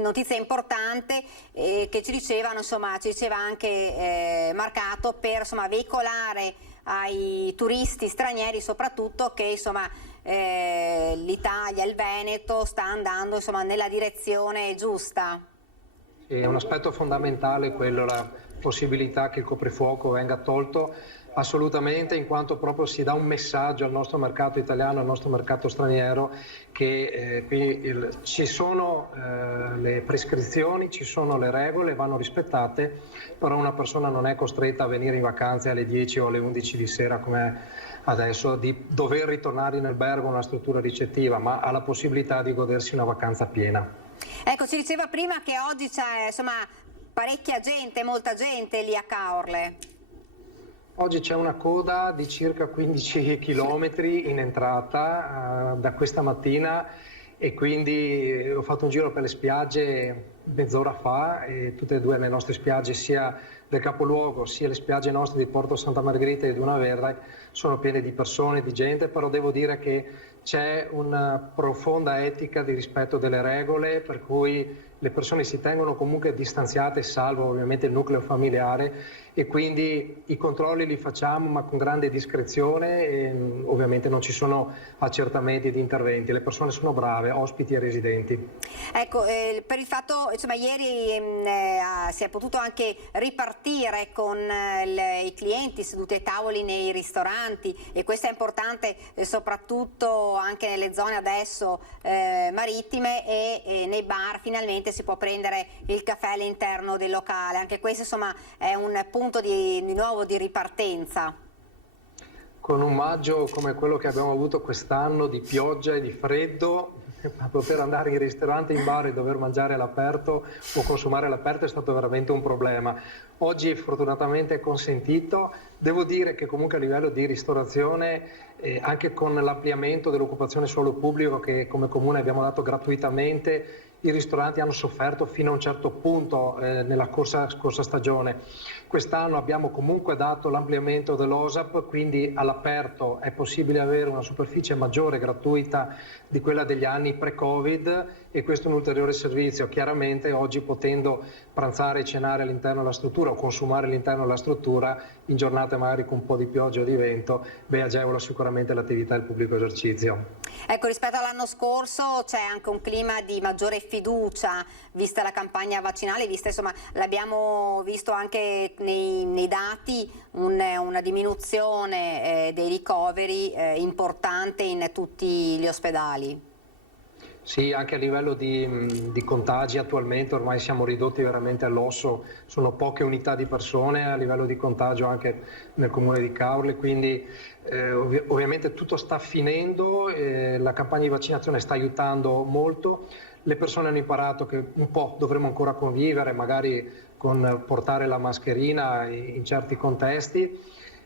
notizia importante che ci diceva anche Marcato, per veicolare ai turisti stranieri soprattutto che l'Italia, il Veneto sta andando nella direzione giusta. È un aspetto fondamentale quello, la possibilità che il coprifuoco venga tolto, assolutamente, in quanto proprio si dà un messaggio al nostro mercato italiano, al nostro mercato straniero, che qui ci sono le prescrizioni, ci sono le regole, vanno rispettate, però una persona non è costretta a venire in vacanze alle 10 o alle 11 di sera come adesso, di dover ritornare in albergo, una struttura ricettiva, ma ha la possibilità di godersi una vacanza piena. Ecco, ci diceva prima che oggi c'è parecchia gente, molta gente lì a Caorle. Oggi c'è una coda di circa 15 chilometri in entrata da questa mattina, e quindi ho fatto un giro per le spiagge mezz'ora fa, e tutte e due le nostre spiagge, sia del capoluogo sia le spiagge nostre di Porto Santa Margherita e di Duna Verde, sono piene di persone, di gente, però devo dire che c'è una profonda etica di rispetto delle regole, per cui le persone si tengono comunque distanziate, salvo ovviamente il nucleo familiare, e quindi i controlli li facciamo ma con grande discrezione, e ovviamente non ci sono accertamenti di interventi, le persone sono brave, ospiti e residenti. Ecco, per il fatto, ieri si è potuto anche ripartire con i clienti seduti ai tavoli nei ristoranti, e questo è importante soprattutto anche nelle zone adesso marittime, e nei bar finalmente si può prendere il caffè all'interno del locale. Anche questo è un punto di nuovo di ripartenza. Con un maggio come quello che abbiamo avuto quest'anno, di pioggia e di freddo, a poter andare in ristorante, in bar e dover mangiare all'aperto o consumare all'aperto è stato veramente un problema. Oggi fortunatamente è consentito. Devo dire che comunque a livello di ristorazione, anche con l'ampliamento dell'occupazione suolo pubblico che come comune abbiamo dato gratuitamente, i ristoranti hanno sofferto fino a un certo punto nella scorsa stagione. Quest'anno abbiamo comunque dato l'ampliamento dell'OSAP, quindi all'aperto è possibile avere una superficie maggiore gratuita di quella degli anni pre-Covid, e questo è un ulteriore servizio. Chiaramente oggi, potendo pranzare e cenare all'interno della struttura o consumare all'interno della struttura in giornate magari con un po' di pioggia o di vento, agevola sicuramente l'attività del pubblico esercizio. Ecco, rispetto all'anno scorso c'è anche un clima di maggiore fiducia, vista la campagna vaccinale, l'abbiamo visto anche nei dati, una diminuzione dei ricoveri importante in tutti gli ospedali. Sì, anche a livello di contagi attualmente ormai siamo ridotti veramente all'osso, sono poche unità di persone a livello di contagio anche nel comune di Caorle, quindi ovviamente tutto sta finendo, la campagna di vaccinazione sta aiutando molto, le persone hanno imparato che un po' dovremo ancora convivere, magari con portare la mascherina in certi contesti,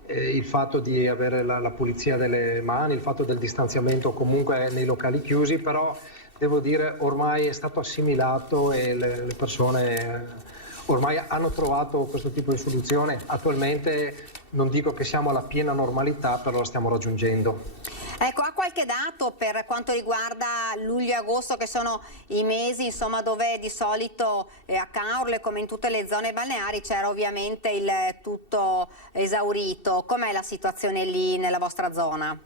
il fatto di avere la pulizia delle mani, il fatto del distanziamento comunque nei locali chiusi, però devo dire ormai è stato assimilato e le persone ormai hanno trovato questo tipo di soluzione. Attualmente non dico che siamo alla piena normalità, però la stiamo raggiungendo. Ecco, ha qualche dato per quanto riguarda luglio e agosto, che sono i mesi dove di solito a Caorle, come in tutte le zone balneari, c'era ovviamente il tutto esaurito. Com'è la situazione lì nella vostra zona?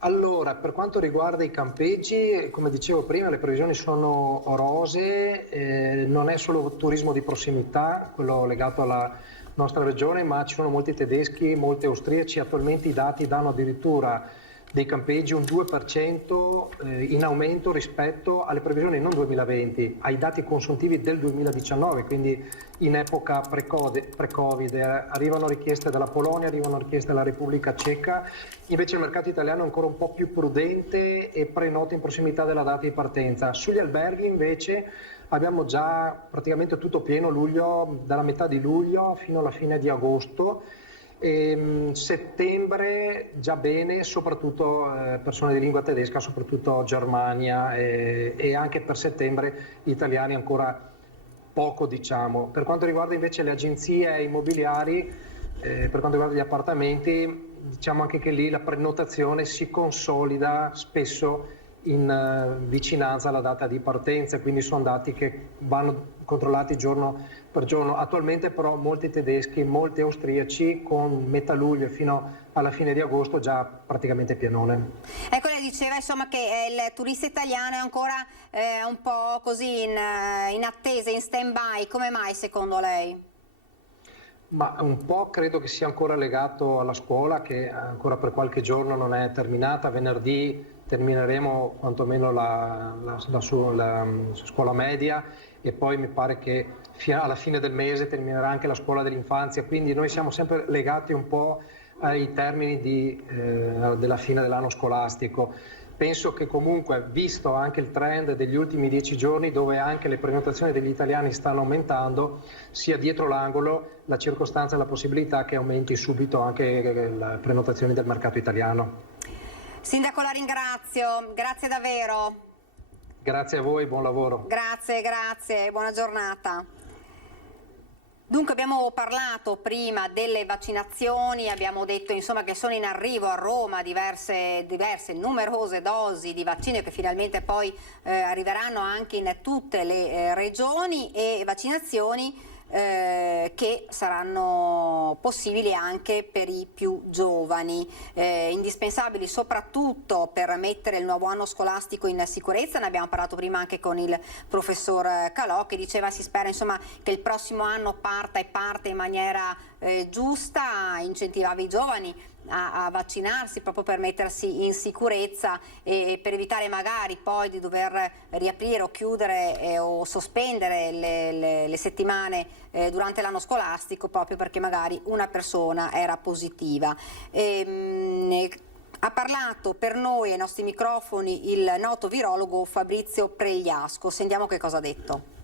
Allora, per quanto riguarda i campeggi, come dicevo prima, le previsioni sono rosee, non è solo turismo di prossimità, quello legato alla nostra regione, ma ci sono molti tedeschi, molti austriaci. Attualmente i dati danno addirittura dei campeggi un 2% in aumento rispetto alle previsioni non 2020, ai dati consuntivi del 2019, quindi in epoca pre-Covid. Arrivano richieste dalla Polonia, arrivano richieste dalla Repubblica Ceca, invece il mercato italiano è ancora un po' più prudente e prenota in prossimità della data di partenza. Sugli alberghi invece abbiamo già praticamente tutto pieno luglio, dalla metà di luglio fino alla fine di agosto. Settembre già bene, soprattutto persone di lingua tedesca, soprattutto Germania, e anche per settembre italiani ancora poco, diciamo. Per quanto riguarda invece le agenzie immobiliari, per quanto riguarda gli appartamenti, diciamo anche che lì la prenotazione si consolida spesso in vicinanza alla data di partenza, quindi sono dati che vanno controllati giorno per giorno. Attualmente però molti tedeschi, molti austriaci con metà luglio fino alla fine di agosto già praticamente pienone. Ecco, lei diceva insomma che il turista italiano è ancora un po' così in attesa, in stand-by. Come mai secondo lei? Ma un po' credo che sia ancora legato alla scuola, che ancora per qualche giorno non è terminata. Venerdì termineremo quantomeno la scuola media e poi mi pare che alla fine del mese terminerà anche la scuola dell'infanzia, quindi noi siamo sempre legati un po' ai termini della fine dell'anno scolastico. Penso che comunque, visto anche il trend degli ultimi 10 giorni, dove anche le prenotazioni degli italiani stanno aumentando, sia dietro l'angolo la circostanza e la possibilità che aumenti subito anche le prenotazioni del mercato italiano. Sindaco, la ringrazio, grazie davvero. Grazie a voi, buon lavoro. Grazie, buona giornata. Dunque abbiamo parlato prima delle vaccinazioni, abbiamo detto insomma che sono in arrivo a Roma diverse numerose dosi di vaccino che finalmente poi arriveranno anche in tutte le regioni, e vaccinazioni che saranno possibili anche per i più giovani, indispensabili soprattutto per mettere il nuovo anno scolastico in sicurezza. Ne abbiamo parlato prima anche con il professor Calò, che diceva si spera insomma che il prossimo anno parte in maniera giusta, incentivava i giovani a vaccinarsi proprio per mettersi in sicurezza e per evitare magari poi di dover riaprire o chiudere o sospendere le settimane durante l'anno scolastico, proprio perché magari una persona era positiva. Ha parlato per noi ai nostri microfoni il noto virologo Fabrizio Pregliasco. Sentiamo che cosa ha detto.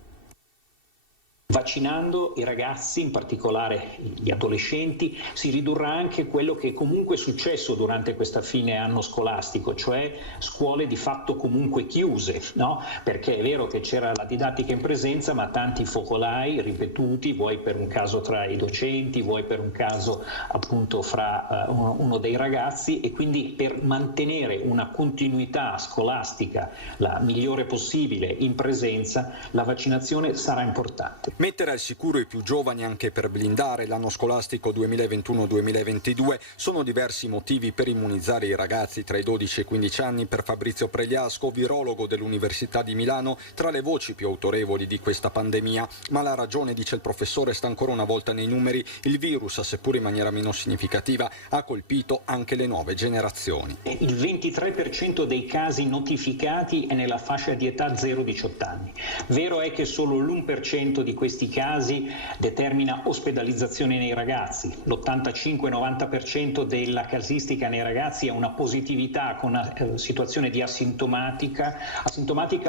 Vaccinando i ragazzi, in particolare gli adolescenti, si ridurrà anche quello che comunque è successo durante questa fine anno scolastico, cioè scuole di fatto comunque chiuse, no? Perché è vero che c'era la didattica in presenza, ma tanti focolai ripetuti, vuoi per un caso tra i docenti, vuoi per un caso appunto fra uno dei ragazzi, e quindi per mantenere una continuità scolastica la migliore possibile in presenza, la vaccinazione sarà importante. Mettere al sicuro i più giovani anche per blindare l'anno scolastico 2021-2022 sono diversi motivi per immunizzare i ragazzi tra i 12 e i 15 anni. Per Fabrizio Pregliasco, virologo dell'Università di Milano, tra le voci più autorevoli di questa pandemia. Ma la ragione, dice il professore, sta ancora una volta nei numeri. Il virus, seppur in maniera meno significativa, ha colpito anche le nuove generazioni. Il 23% dei casi notificati è nella fascia di età 0-18 anni. Vero è che solo l'1% di questi casi determina ospedalizzazione nei ragazzi. L'85-90% della casistica nei ragazzi è una positività con una situazione di asintomatica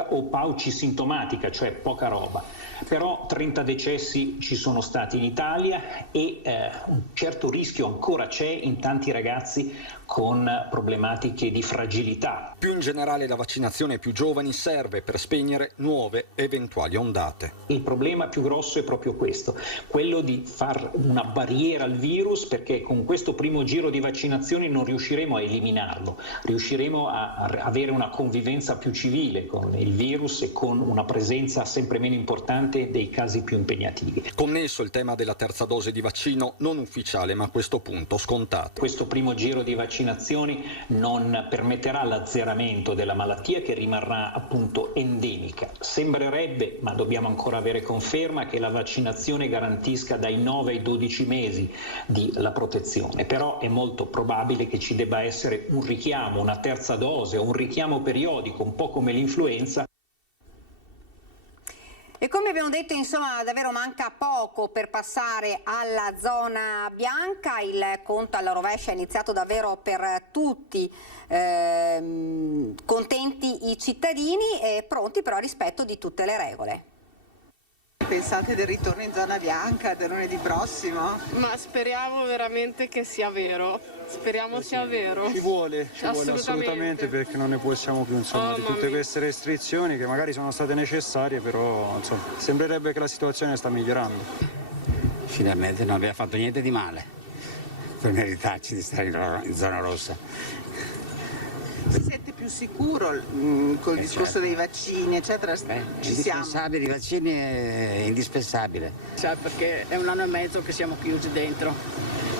o paucisintomatica, cioè poca roba. Però 30 decessi ci sono stati in Italia e un certo rischio ancora c'è in tanti ragazzi con problematiche di fragilità. Più in generale la vaccinazione ai più giovani serve per spegnere nuove eventuali ondate. Il problema più grosso è proprio questo, quello di far una barriera al virus, perché con questo primo giro di vaccinazioni non riusciremo a eliminarlo, riusciremo a avere una convivenza più civile con il virus e con una presenza sempre meno importante dei casi più impegnativi. Connesso il tema della terza dose di vaccino, non ufficiale ma a questo punto scontato. Questo primo giro di vaccinazioni non permetterà l'azzeramento della malattia, che rimarrà appunto endemica. Sembrerebbe, ma dobbiamo ancora avere conferma, che la vaccinazione garantisca dai 9 ai 12 mesi la protezione, però è molto probabile che ci debba essere un richiamo, una terza dose o un richiamo periodico, un po' come l'influenza. E come abbiamo detto, insomma, davvero manca poco per passare alla zona bianca. Il conto alla rovescia è iniziato davvero per tutti, contenti i cittadini e pronti però al rispetto di tutte le regole. pensate del ritorno in zona bianca del lunedì prossimo? Ma speriamo veramente che sia vero. Speriamo sia vero. Ci vuole assolutamente, perché non ne possiamo più, insomma, di tutte queste restrizioni che magari sono state necessarie, però insomma, sembrerebbe che la situazione sta migliorando. Finalmente non abbiamo fatto niente di male per meritarci di stare in zona rossa. Si sente più sicuro col discorso certo. dei vaccini, eccetera? Ci siamo. Indispensabile, i vaccini è indispensabile. Sai, perché è 1 anno e mezzo che siamo chiusi dentro,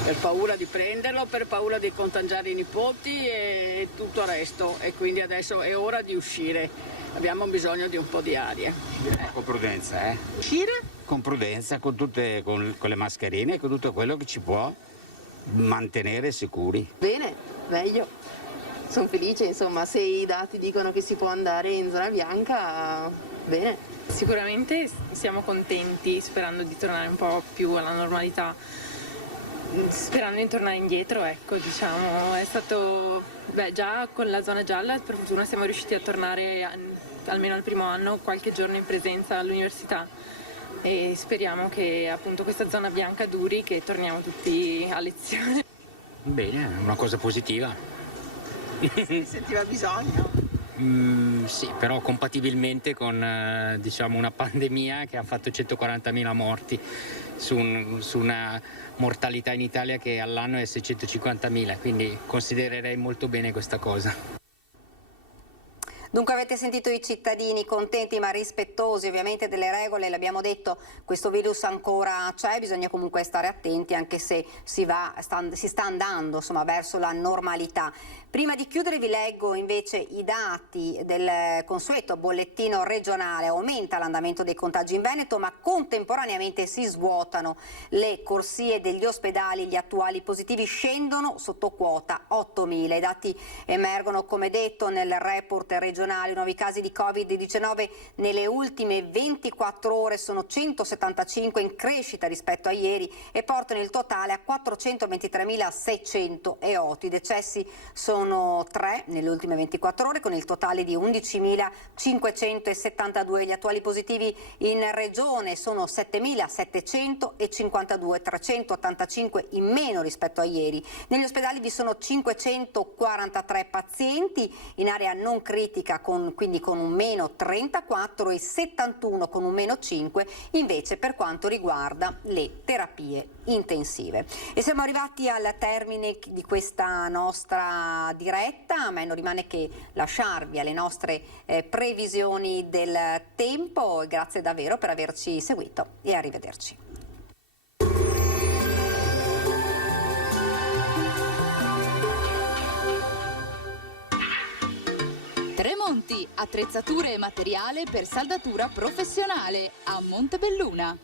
per paura di prenderlo, per paura di contagiare i nipoti e tutto il resto, e quindi adesso è ora di uscire, abbiamo bisogno di un po' di aria. Con prudenza, Uscire? Con prudenza, con le mascherine e con tutto quello che ci può mantenere sicuri. Bene, meglio. Sono felice, insomma, se i dati dicono che si può andare in zona bianca, bene. Sicuramente siamo contenti, sperando di tornare un po' più alla normalità, sperando di tornare indietro, ecco, diciamo. È stato, già con la zona gialla per fortuna siamo riusciti a tornare almeno al primo anno qualche giorno in presenza all'università e speriamo che appunto questa zona bianca duri, che torniamo tutti a lezione. Bene, è una cosa positiva. Ne sentiva bisogno? Sì, però compatibilmente con diciamo una pandemia che ha fatto 140.000 morti su una mortalità in Italia che all'anno è 650.000, quindi considererei molto bene questa cosa. Dunque avete sentito i cittadini contenti ma rispettosi ovviamente delle regole, l'abbiamo detto, questo virus ancora c'è, bisogna comunque stare attenti anche se si sta andando insomma, verso la normalità. Prima di chiudere vi leggo invece i dati del consueto bollettino regionale. Aumenta l'andamento dei contagi in Veneto, ma contemporaneamente si svuotano le corsie degli ospedali, gli attuali positivi scendono sotto quota 8.000. I dati emergono come detto nel report regionale, nuovi casi di Covid-19 nelle ultime 24 ore sono 175 in crescita rispetto a ieri e portano il totale a 423.608. I decessi sono 3 nelle ultime 24 ore con il totale di 11.572. Gli attuali positivi in regione sono 7.752, 385 in meno rispetto a ieri. Negli ospedali vi sono 543 pazienti in area non critica quindi con un meno 34 e 71 con un meno 5 invece per quanto riguarda le terapie intensive. E siamo arrivati al termine di questa nostra diretta. A me non rimane che lasciarvi alle nostre previsioni del tempo. Grazie davvero per averci seguito e arrivederci. Tremonti, attrezzature e materiale per saldatura professionale a Montebelluna.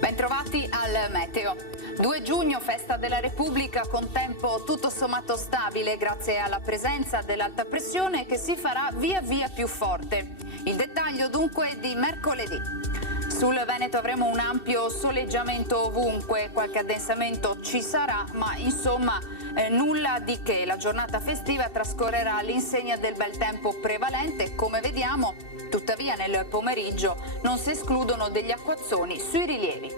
Bentrovati al meteo. 2 giugno, festa della Repubblica con tempo tutto sommato stabile grazie alla presenza dell'alta pressione che si farà via via più forte. Il dettaglio dunque di mercoledì. Sul Veneto avremo un ampio soleggiamento ovunque, qualche addensamento ci sarà, ma insomma nulla di che. La giornata festiva trascorrerà all'insegna del bel tempo prevalente, come vediamo. Tuttavia nel pomeriggio non si escludono degli acquazzoni sui rilievi.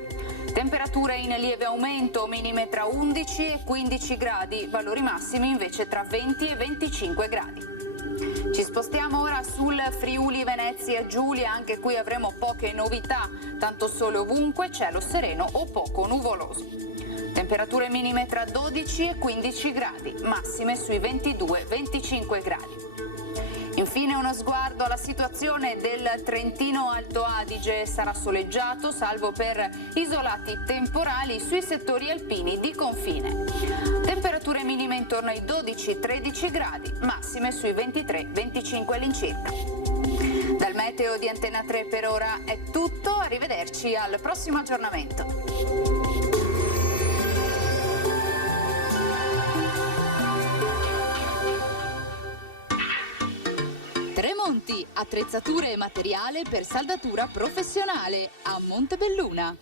Temperature in lieve aumento, minime tra 11 e 15 gradi, valori massimi invece tra 20 e 25 gradi. Ci spostiamo ora sul Friuli Venezia Giulia, anche qui avremo poche novità, tanto sole ovunque, cielo sereno o poco nuvoloso. Temperature minime tra 12 e 15 gradi, massime sui 22-25 gradi. Infine uno sguardo alla situazione del Trentino Alto Adige. Sarà soleggiato, salvo per isolati temporali sui settori alpini di confine. Temperature minime intorno ai 12-13 gradi, massime sui 23-25 all'incirca. Dal meteo di Antena 3 per ora è tutto, arrivederci al prossimo aggiornamento. Tremonti, attrezzature e materiale per saldatura professionale a Montebelluna.